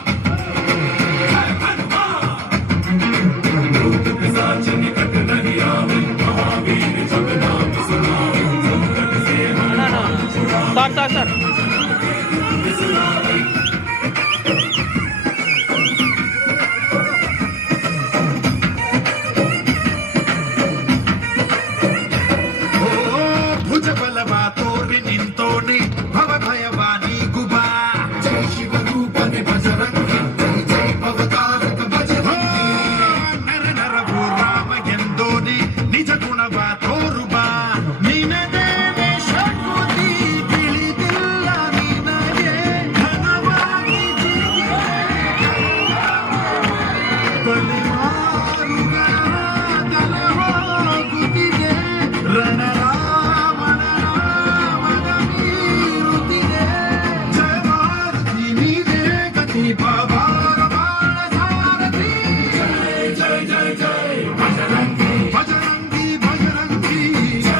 భుజబలవా తోర్వి నింతోని భవ భయవాని గుబా జై శివ రూపని భజరంగి జై జై భవతారక భజరంగి నర నర భూ రామ ఎందోని నిజ గుణవా తోరుబా నినదేనే శక్తి ತಿಳಿದಿಲ್ಲ ನಿನಗೆ ಘನವಾಗಿ ಜಿಗೆ ಬಲಿಮಾರುಗಳ ತಲೆ ಹೋಗುತ್ತಿದೆ ರಣರಾಮನ ರಾಮನ ಮೀರುತ್ತಿದೆ ಜಯ ಭಾರತಿ ನೀನೇ ಗತಿ ಬಾಬಾರ ಬಾಳ ಸಾರಥಿ ಜಯ ಜಯ ಜಯ ಜಯ ಭಜರಂಗಿ ಭಜರಂಗಿ ಭಜರಂಗಿ ಜಯ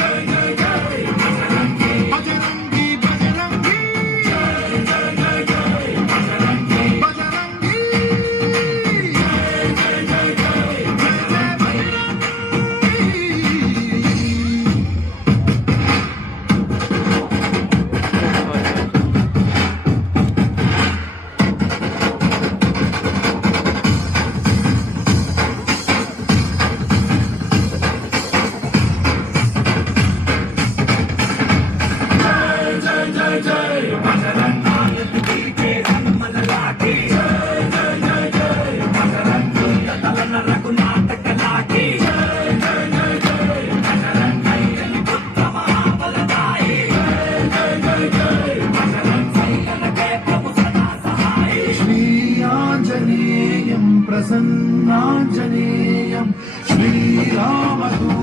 ಜಯ ಜಯ ಜಯ ಭಜರಂಗಿ ಭಜರಂಗಿ ಭಜರಂಗಿ ಜಯ ಜಯ ಜಯ ಜಯ ಭಜರಂಗಿ ಭಜರಂಗಿ ಜಯ ಜಯ ಜಯ ಜಯ श्रीआञ्जनेयं प्रसन्नाञ्जनेयं श्रीरामदूतं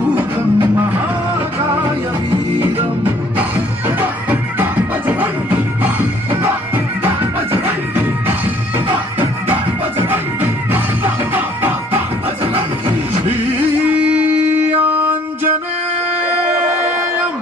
महाकायवीरम् श्रीआञ्जनेयं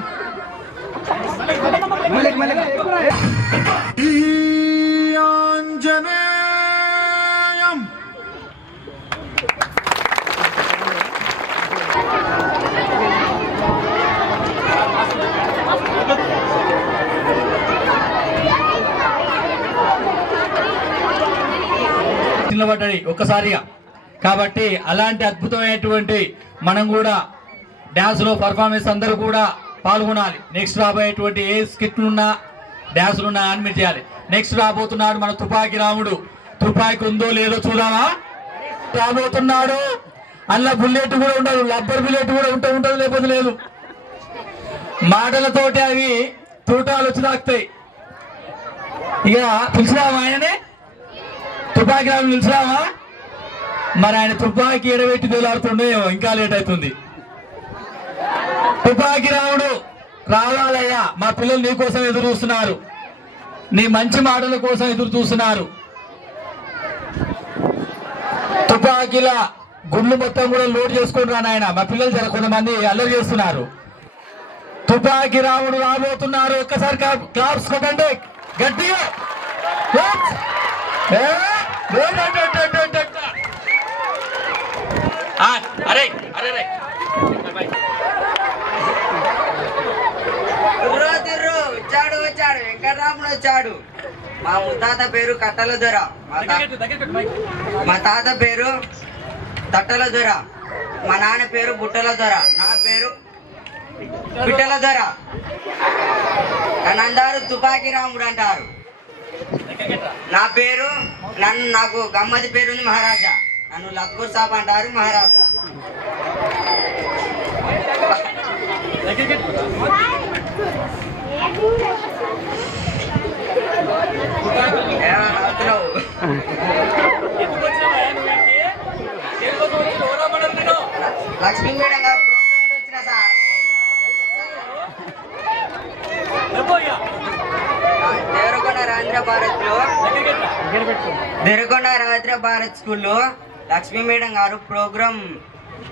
నిలబడ్డాయి ఒక్కసారిగా. కాబట్టి అలాంటి అద్భుతమైనటువంటి మనం కూడా డ్యాన్స్లో పర్ఫార్మెన్స్ అందరూ కూడా పాల్గొనాలి. నెక్స్ట్ రాబోయేటువంటి ఏ స్కిట్లున్నా డ్యాన్సులున్నా అడ్మిట్ చేయాలి. నెక్స్ట్ రాబోతున్నాడు మన తుపాకి రాముడు. తుపాకి ఉందో లేదో చూడాలా. రాబోతున్నాడు. అలా బుల్లెట్ కూడా ఉండదు, రబ్బర్ బుల్లెట్ కూడా ఉంటుంది, లేకపోతే లేదు. మాటలతోటి అవి తూటాలు వచ్చి తాకుతాయి. ఇక పిలిచినావా ఆయననే? తుపాకి రాముడు పిలిచినావా? మరి ఆయన తుపాకి ఎడబెట్టి తేలాడుతుండే ఇంకా లేట్ అవుతుంది. తుపాకి రాముడు రావాలయ్యా, మా పిల్లలు నీ కోసం ఎదురు చూస్తున్నారు, నీ మంచి మాటల కోసం ఎదురు చూస్తున్నారు. తుపాకీల గుండ్లు మొత్తం కూడా లోడ్ చేసుకుని రా నాయన, మా పిల్లలు జర కొంతమంది అల్లరి చేస్తున్నారు. తుపాకి రాముడు రాబోతున్నారు. ఒక్కసారి క్లాప్స్ కొట్టండి గట్టిగా. అరే అరే వచ్చాడు వచ్చాడు వెంకటరాముడు వచ్చాడు. మా ముత్తాత పేరు కట్టల దొర, మా తాత పేరు తట్టల దొర, మా నాన్న పేరు బుట్టల దొర, నా పేరు పిట్టల దొర. నన్ను అందరూ తుపాకి రాముడు అంటారు. నా పేరు నాకు గమ్మది పేరుంది మహారాజా. నన్ను లక్కూర్ సాబ్ అంటారు మహారాజా. లక్ష్మీ మేడం గారు ప్రోగ్రామ్ వచ్చిన సార్. దేవరకొండ రవీంద్ర భారత్ స్కూల్లో లక్ష్మీ మేడం గారు ప్రోగ్రాం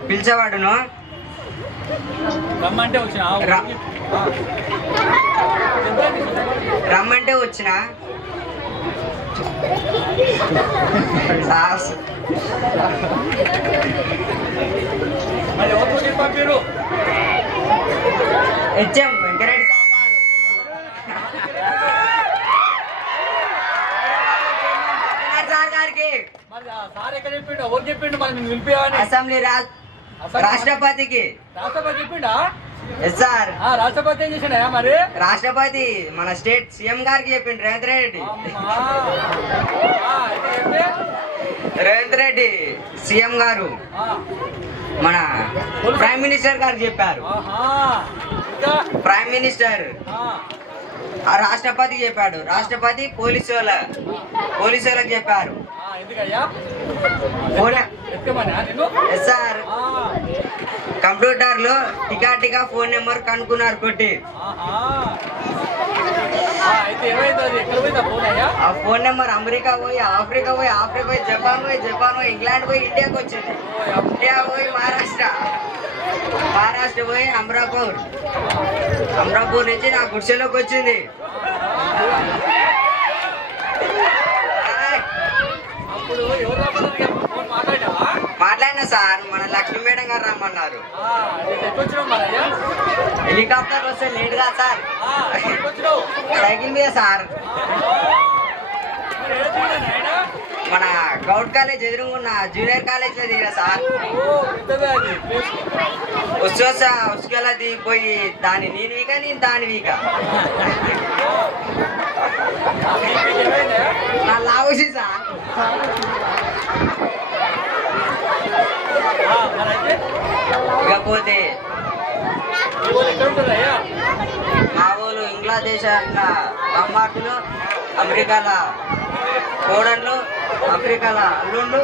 పిలిచేవాడును. రమ్మంటే వచ్చిన హెచ్ఎం వెంకరెడ్డి సార్ గారు. సార్ ఎక్కడ చెప్పిండు ఎవరు చెప్పిండు మరి నేను పిలిపియాలని అసెంబ్లీ రాష్ట్రపతికి రాష్ట్రపతి చెప్పిండా సార్ రాష్ట్రపతి ఏం చేసిండా మరి రాష్ట్రపతి మన స్టేట్ సీఎం గారికి చెప్పిండు రేవంత్ రెడ్డి సీఎం గారు మన ప్రైమ్ మినిస్టర్ గారు చెప్పారు ప్రైమ్ మినిస్టర్ రాష్ట్రపతికి చెప్పాడు రాష్ట్రపతి పోలీసు వాళ్ళకి చెప్పారు సార్ కంప్యూటర్లో టికా ఫోన్ నెంబర్ కనుక్కున్నారు కొట్టి ఆ ఫోన్ నెంబర్ అమెరికా పోయి ఆఫ్రికా పోయి జపాన్ పోయి ఇంగ్లాండ్ పోయి ఇండియాకి వచ్చింది ఇండియా పోయి మహారాష్ట్ర పోయి అమరాపూర్ నుంచి నా గుడిసెలోకి వచ్చింది మాట్లాడినా సార్ మన లక్ష్మీ మేడం గారు రమ్మన్నారు హెలికాప్టర్ వస్తే లేట్గా సార్ సైకిల్ మీద సార్ మన గౌడ్ కాలేజ్ ఎదురుగున్న జూనియర్ కాలేజ్ లో దిగా సార్ ఉసుకెలా దిగిపోయి దాన్ని నేను వీక నేను దాని వీక నా లావుసి సార్ ఇకపోతే మా ఊళ్ళు ఇంగ్లాదేశ టమాటులు అమెరికాల కోడళ్ళు ఆఫ్రికాల అల్లుళ్ళు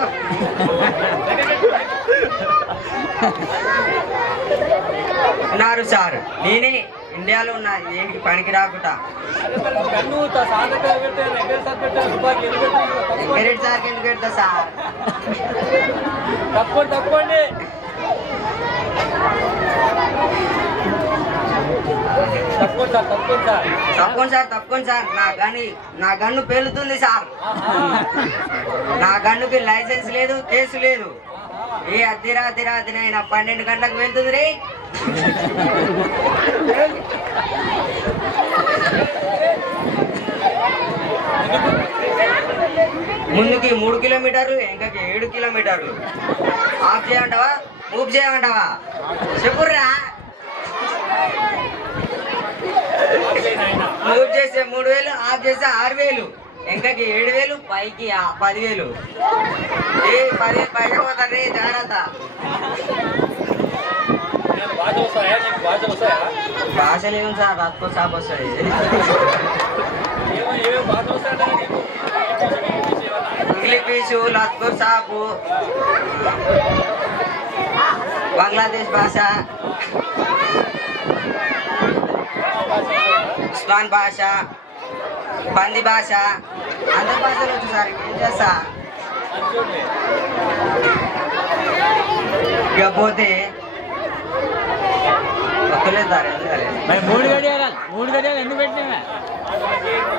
ఉన్నారు సార్ నేనే ఇండియాలో ఉన్నా ఏంటి పనికి రాకుండా వెంకరెడ్డి సార్కి ఎందుకు పెడతా సార్ తప్పండి తప్పకుండా సార్ నా గన్ను పేలుతుంది సార్ నా గన్నుకి లైసెన్స్ లేదు కేసు లేదు ఏ అర్ధరాత్రి 12 గంటలకు వెళ్తుంది రే ముందుకి 3 కిలోమీటర్లు వెనకకి 7 కిలోమీటర్లు ఆఫ్ చేయమంటావా మూవ్ చేయమంటావా చెప్పుర్రా మూవ్ చేస్తే 3000 ఆఫ్ చేస్తే 6000 వెనకకి 7000 పైకి 10,000 ఏ 10,000 పైకి పోతారు రే జాగ్రత్త భాషలు ఏం సార్ రాత్కో సాప్ వస్తాయి ఇంగ్లీషు లత్కూర్ సాపు బంగ్లాదేశ్ భాష ఉస్మాన్ భాష పంది భాష అందరి భాషలు వచ్చు సార్ ఏం చేస్తా ఇకపోతే మూడు గడియాలు ఎందుకు పెట్టినా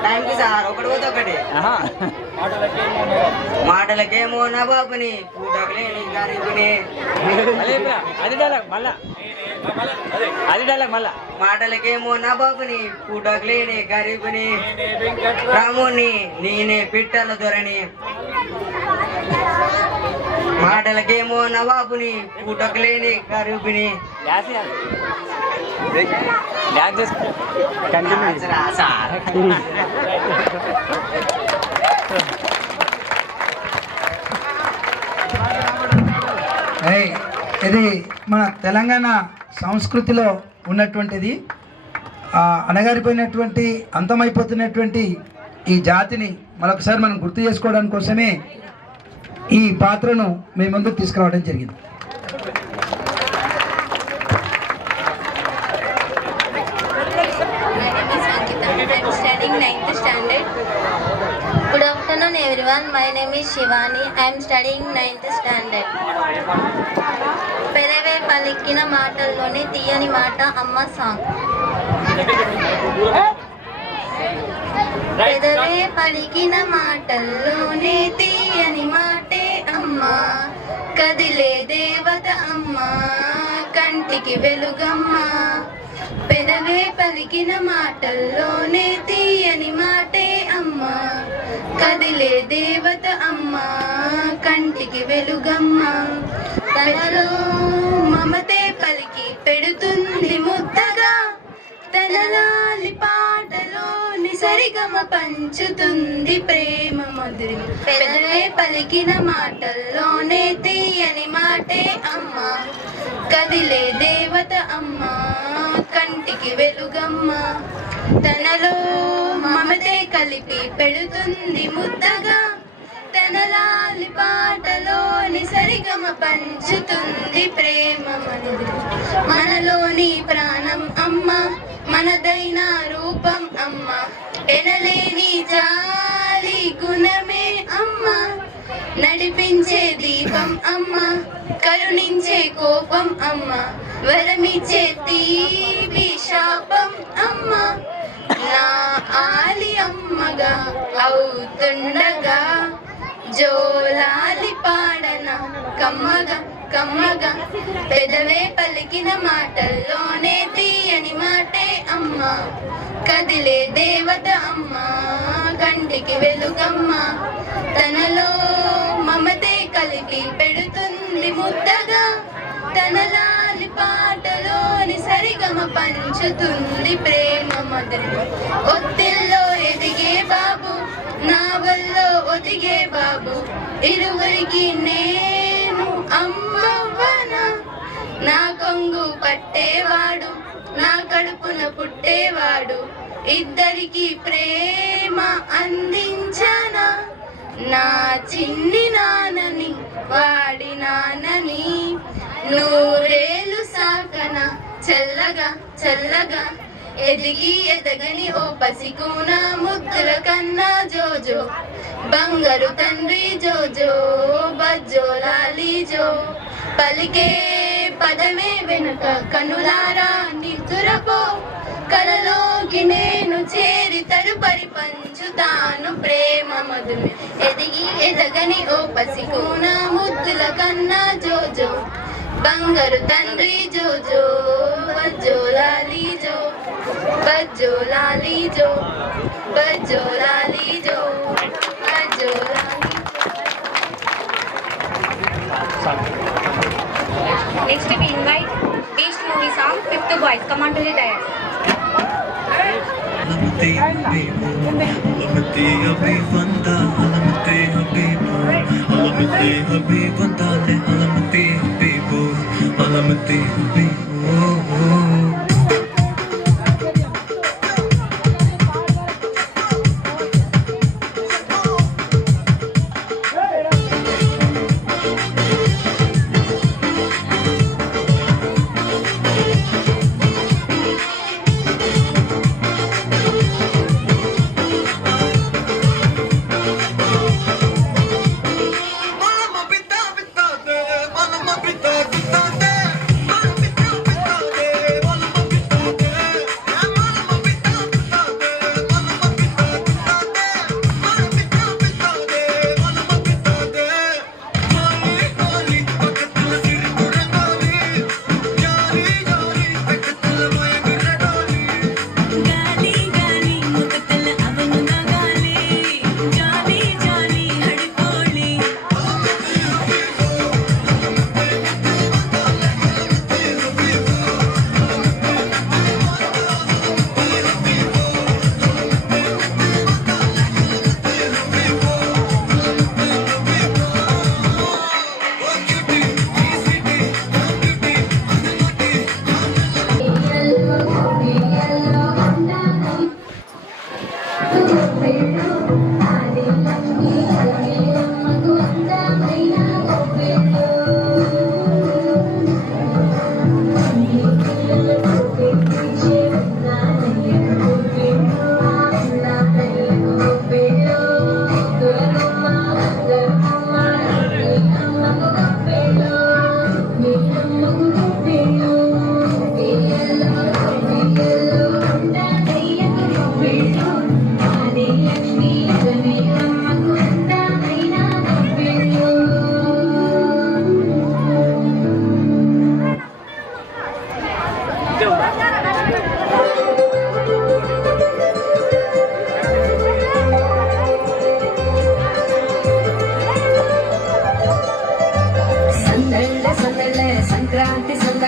టైంకి సార్ ఒకటి పోతే ఒకటి మాటలకేమో నా బాబుని పూటలేని గరీబుని మాటలకేమో నా బాబుని పూటలేని గరీబుని రాముని నేనే పిట్టల దొరని మాటలకేమో నవాబుని పూటకలేని గరీబుని ఇది మన తెలంగాణ సంస్కృతిలో ఉన్నటువంటిది అణగారిపోయినటువంటి అంతమైపోతున్నటువంటి ఈ జాతిని మరొకసారి మనం గుర్తు చేసుకోవడానికి కోసమే ఈ పాత్రను మేము ముందుకు తీసుకురావడం జరిగింది. Good afternoon everyone. My name is Shivani. I am studying 9th standard. పెదవే పలికిన మాటల్లోనే తీయని మాట అమ్మ సాంగ్. పెదవే పలికిన మాటల్లోనే తీయని మాటే అమ్మ, కదిలే దేవత అమ్మ, కంటికి వెలుగమ్మ. పెదవే పలికిన మాటల్లోనే తీయని మాటే అమ్మ, కదిలే దేవత అమ్మ కంటికి వెలుగమ్మ తనలో మమతే పలికి పెడుతుంది ముద్దగా తన లాలి పాటలోని సరిగమ పంచుతుంది ప్రేమ మధురి పెదవే పలికిన మాటల్లోనే తీయని మాటే అమ్మ కదిలే దేవత అమ్మ కంటికి వెలుగమ్మ తనలో మమతే కలిపి పెడుతుంది ముద్దగా తన లాలి పాటలోని సరిగమ పంచుతుంది ప్రేమ మధురి మనలోని ప్రాణం అమ్మ మనదైన రూపం అమ్మ ఎనలేని జాలి గుణమే అమ్మ నడిపించే దీపం అమ్మ కరుణించే కోపం అమ్మ వరమిచ్చే తీపి శాపం అమ్మ నా ఆలి అమ్మగా అవుతుండగా జోలాలి పాడన కమ్మగా కమ్మగా పెదవే పలికిన మాటల్లోనే తీయని మాటే అమ్మ కదిలే దేవత అమ్మ కంటికి వెలుగమ్మ తనలో మమతే కలిపి పెడుతుంది ముద్దగా తన లాలి పాటలోని సరిగమ పంచుతుంది ప్రేమ మధురి ఒత్తిల్లో ఎదిగే బాబు నా వల్ల ఒదిగే బాబు ఇరువురికి నేను అమ్మవ్వన నా కొంగు పట్టేవాడు నా కడుపున పుట్టేవాడు ఇద్దరికి ప్రేమ అందించనా నా చిన్ని నాన్నని వాడి నాన్నని నూరేలు సాకన చల్లగా చల్లగా ఎదిగి ఎదగని ఓ పసికూన ముద్దుల కన్నా జోజో బంగారు తండ్రి జోజో బజ్జో లాలి జో పలికే పదమే వెనుక కనులారా నిద్దురపో కలలోకి నేను చేరి తరుపరి పంచుతాను ప్రేమ మధుమే ఎదిగి ఎదగని ఓ పసికూన ముద్దుల కన్నా జోజో బంగారు తండ్రి జోజో బజ్జో లాలి జో బజ్జో లాలి జో బజ్జో లాలి జో బజ్జో లాలి. Next we invite Beast movie song Fifth Boys. Come on to the dais. Bye.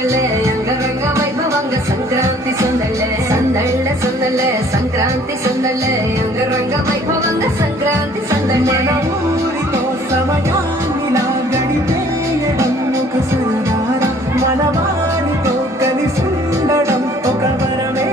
సందళ్ళే అంగరంగ వైభవంగ సంక్రాంతి సందళ్ళే సందళ్ళే సందళ్ళే సంక్రాంతి సందళ్ళే అంగరంగ వైభవంగ సంక్రాంతి సందళ్ళే ఊరితో సమయాన్నిలా గడిపేయడం ఒక సరదారా మన వారితో కలిసి ఉండడం ఒక వరమే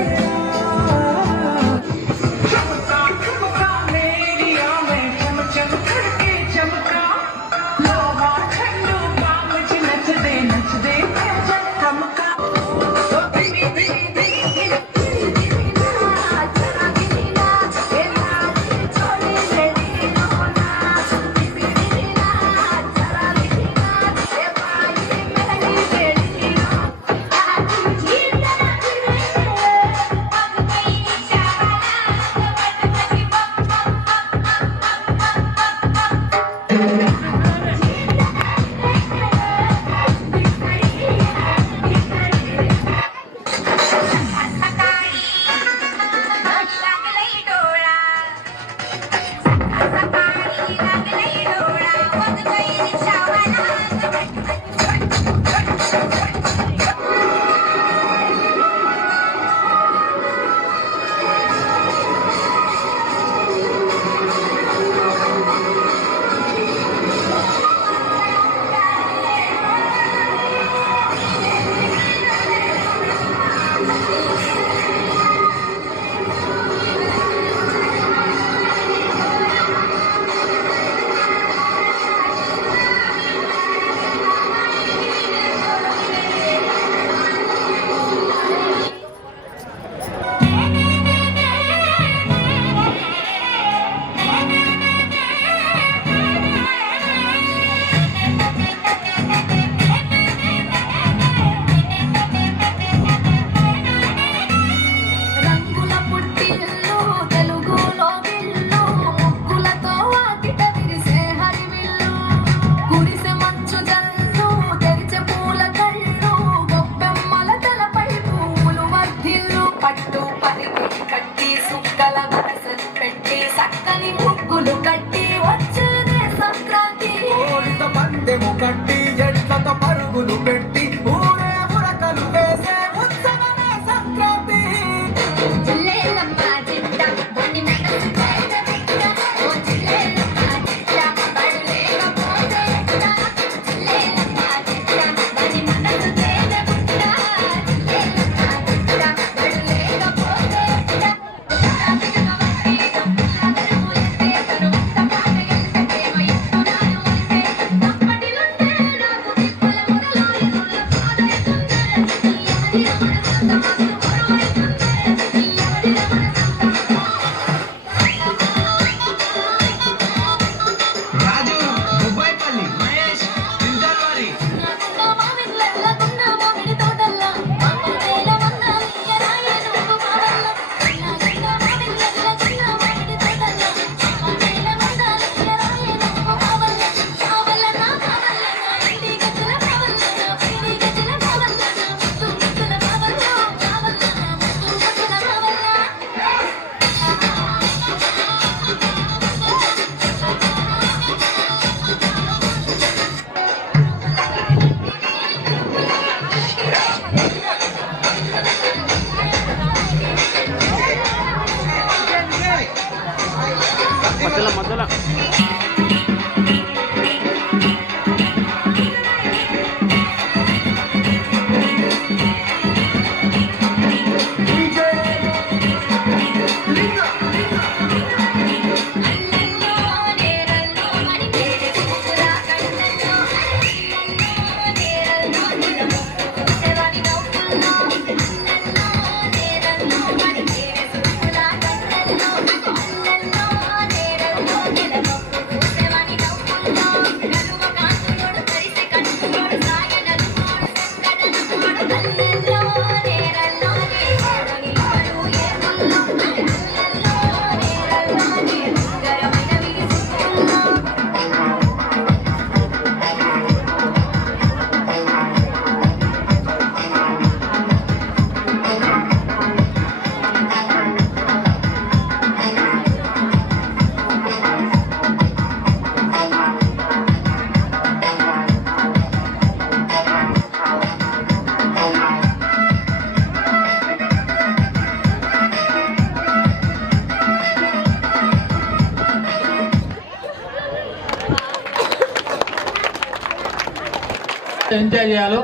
ఎంజాయ్ చేయాలో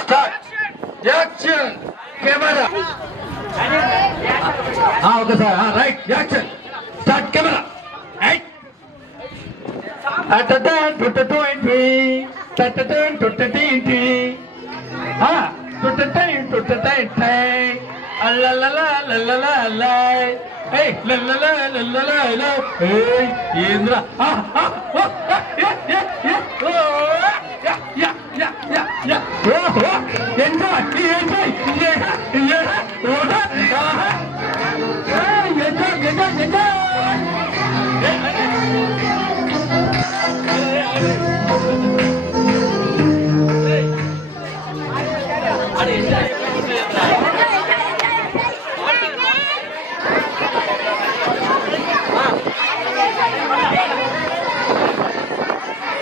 స్టార్ట్ యాక్షన్ కెమెరా ఒకసారి రైట్ యాక్షన్ స్టార్ట్ కెమెరా ఏంద్రా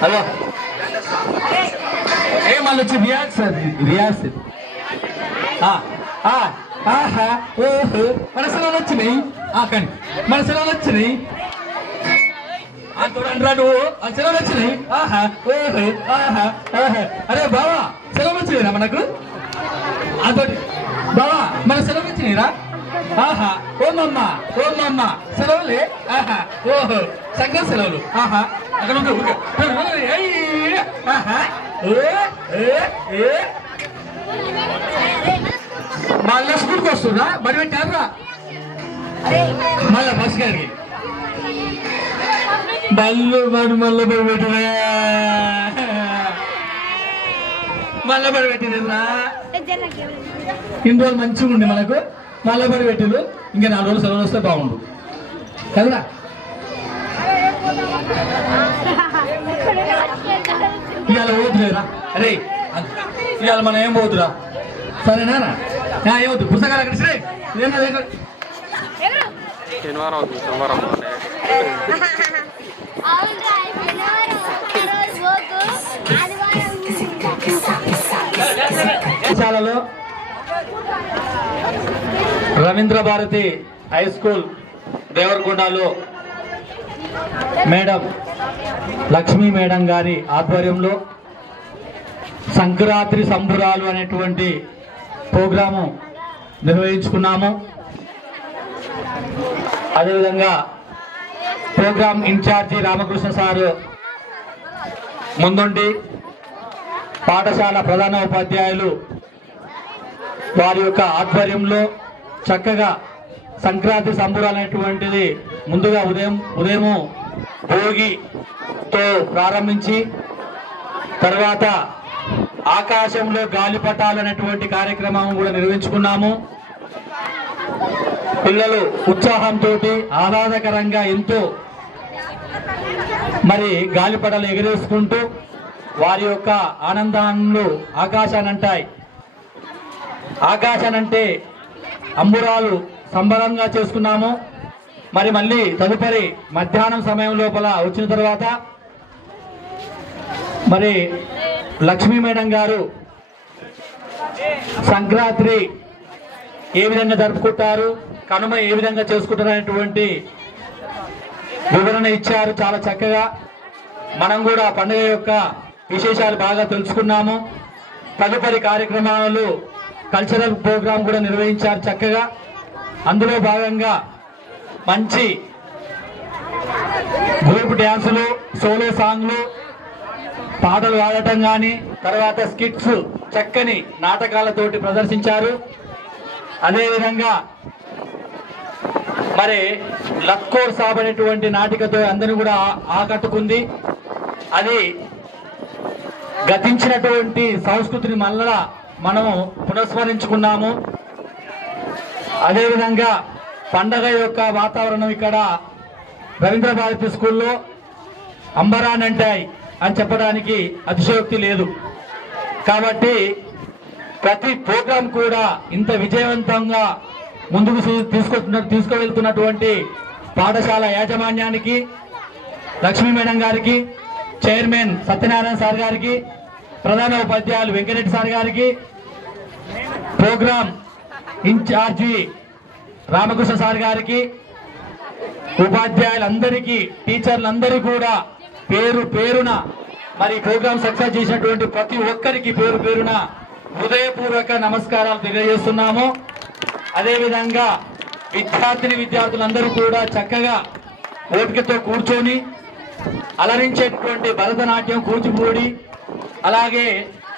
హలో మళ్ళీ వచ్చి రియాక్స్ రియాక్స్ ఓహో మన సెలవులు వచ్చినాయి కానీ మన సెలవులు వచ్చినాయి చూడండి రా నువ్వు సెలవులు వచ్చినాయి ఓహో అరే బావా సెలవులు వచ్చినాయిరా మనకు అదొకటి బావా మన సెలవులు వచ్చినాయిరా ఓమమ్మ సెలవులే ఓహో సంగతి సెలవులు అక్కడ మళ్ళా స్కూల్కి వస్తున్నా బడి పెట్టారా మళ్ళా బస్ గారికి మళ్ళీ బడి పెట్టినా మళ్ళా బడి పెట్టినా ఇన్ని రోజులు మంచిగా ఉండి మనకు మళ్ళా బడి పెట్టిరు ఇంకా 4 రోజులు సెలవులు వస్తే బాగుండు కదరా ఇవాళ పోతులేరా అరే ఇవాళ మనం ఏం పోతురా సరేనా ఏమవుతుంది పుస్తకాలు అక్కడ శనివారం పాఠశాలలో రవీంద్ర భారతి హై స్కూల్ దేవరకొండలో మేడం లక్ష్మీ మేడం గారి ఆధ్వర్యంలో సంక్రాంతి సంబురాలు అనేటువంటి ప్రోగ్రాము నిర్వహించుకున్నాము. అదేవిధంగా ప్రోగ్రాం ఇన్ఛార్జి రామకృష్ణ సారు ముందుండి పాఠశాల ప్రధాన ఉపాధ్యాయులు వారి యొక్క ఆధ్వర్యంలో చక్కగా సంక్రాంతి సంబురాలు అనేటువంటిది ముందుగా ఉదయము భోగితో ప్రారంభించి తర్వాత ఆకాశంలో గాలిపటాలు అనేటువంటి కార్యక్రమం కూడా నిర్వహించుకున్నాము. పిల్లలు ఉత్సాహంతో ఆహ్లాదకరంగా ఎంతో మరి గాలిపటాలు ఎగరేసుకుంటూ వారి యొక్క ఆనందాన్ని ఆకాశానంటాయి. ఆకాశానంటే అంబురాలు సంబరంగా చేసుకున్నాము. మరి మళ్ళీ తదుపరి మధ్యాహ్నం సమయం లోపల వచ్చిన తర్వాత మరి లక్ష్మీ మేడం గారు సంక్రాంతి ఏ విధంగా జరుపుకుంటారు, కనుమ ఏ విధంగా చేసుకుంటారు అనేటువంటి వివరణ ఇచ్చారు చాలా చక్కగా. మనం కూడా పండుగ యొక్క విశేషాలు బాగా తెలుసుకున్నాము. తదుపరి కార్యక్రమాలు కల్చరల్ ప్రోగ్రాం కూడా నిర్వహించారు చక్కగా. అందులో భాగంగా మంచి గ్రూప్ డ్యాన్సులు, సోలో సాంగ్లు, పాటలు పాడటం కానీ, తర్వాత స్కిట్స్ చక్కని నాటకాలతోటి ప్రదర్శించారు. అదేవిధంగా మరి లక్కోర్ సాబ్ అనేటువంటి నాటికతో అందరినీ కూడా ఆకట్టుకుంది. అది గతించినటువంటి సంస్కృతిని మళ్ళా మనము పునఃస్మరించుకున్నాము. అదేవిధంగా పండగ యొక్క వాతావరణం ఇక్కడ రవీంద్ర భారతి స్కూల్లో అంబరానంటాయి అని చెప్పడానికి అతిశయోక్తి లేదు. కాబట్టి ప్రతి ప్రోగ్రాం కూడా ఇంత విజయవంతంగా ముందుకు తీసుకువెళ్తున్నటువంటి పాఠశాల యాజమాన్యానికి, లక్ష్మీ మేడం గారికి, చైర్మన్ సత్యనారాయణ సార్ గారికి, ప్రధాన ఉపాధ్యాయులు వెంకటరెడ్డి సార్ గారికి, ప్రోగ్రాం ఇన్ఛార్జి రామకృష్ణ సార్ గారికి, ఉపాధ్యాయులందరికీ, టీచర్లందరికీ కూడా పేరు పేరున మరి ఈ ప్రోగ్రామ్ సక్సెస్ చేసినటువంటి ప్రతి ఒక్కరికి పేరు పేరున హృదయపూర్వక నమస్కారాలు తెలియజేస్తున్నాము. అదేవిధంగా విద్యార్థులందరూ కూడా చక్కగా ఓపికతో కూర్చొని అలరించేటువంటి భరతనాట్యం, కూచిపూడి, అలాగే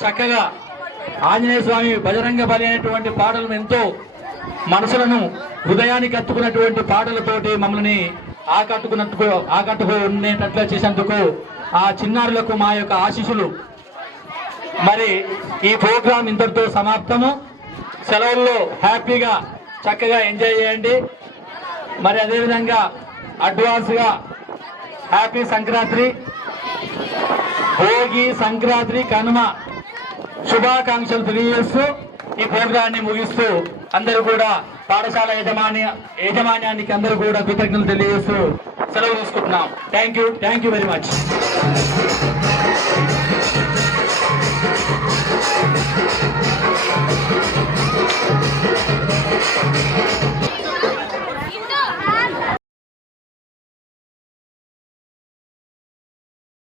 చక్కగా ఆంజనేయ స్వామి బజరంగ బలి అనేటువంటి పాటలను ఎంతో మనసులను హృదయానికి హత్తుకున్నటువంటి పాటలతోటి మమ్మల్ని ఆకట్టుకునేటట్లు చేసేందుకు ఆ చిన్నారులకు మా యొక్క ఆశీస్సులు. మరి ఈ ప్రోగ్రాం ఇంతటితో సమాప్తము. సెలవుల్లో హ్యాపీగా చక్కగా ఎంజాయ్ చేయండి. మరి అదేవిధంగా అడ్వాన్స్గా హ్యాపీ సంక్రాంతి, భోగి, సంక్రాంతి, కనుమ శుభాకాంక్షలు తెలియజేస్తూ ఈ ప్రోగ్రాన్ని ముగిస్తూ అందరూ కూడా పాఠశాల యాజమాన్యానికి అందరూ కూడా కృతజ్ఞతలు తెలియజేస్తూ సెలవు తీసుకుంటున్నాం. Thank you very much.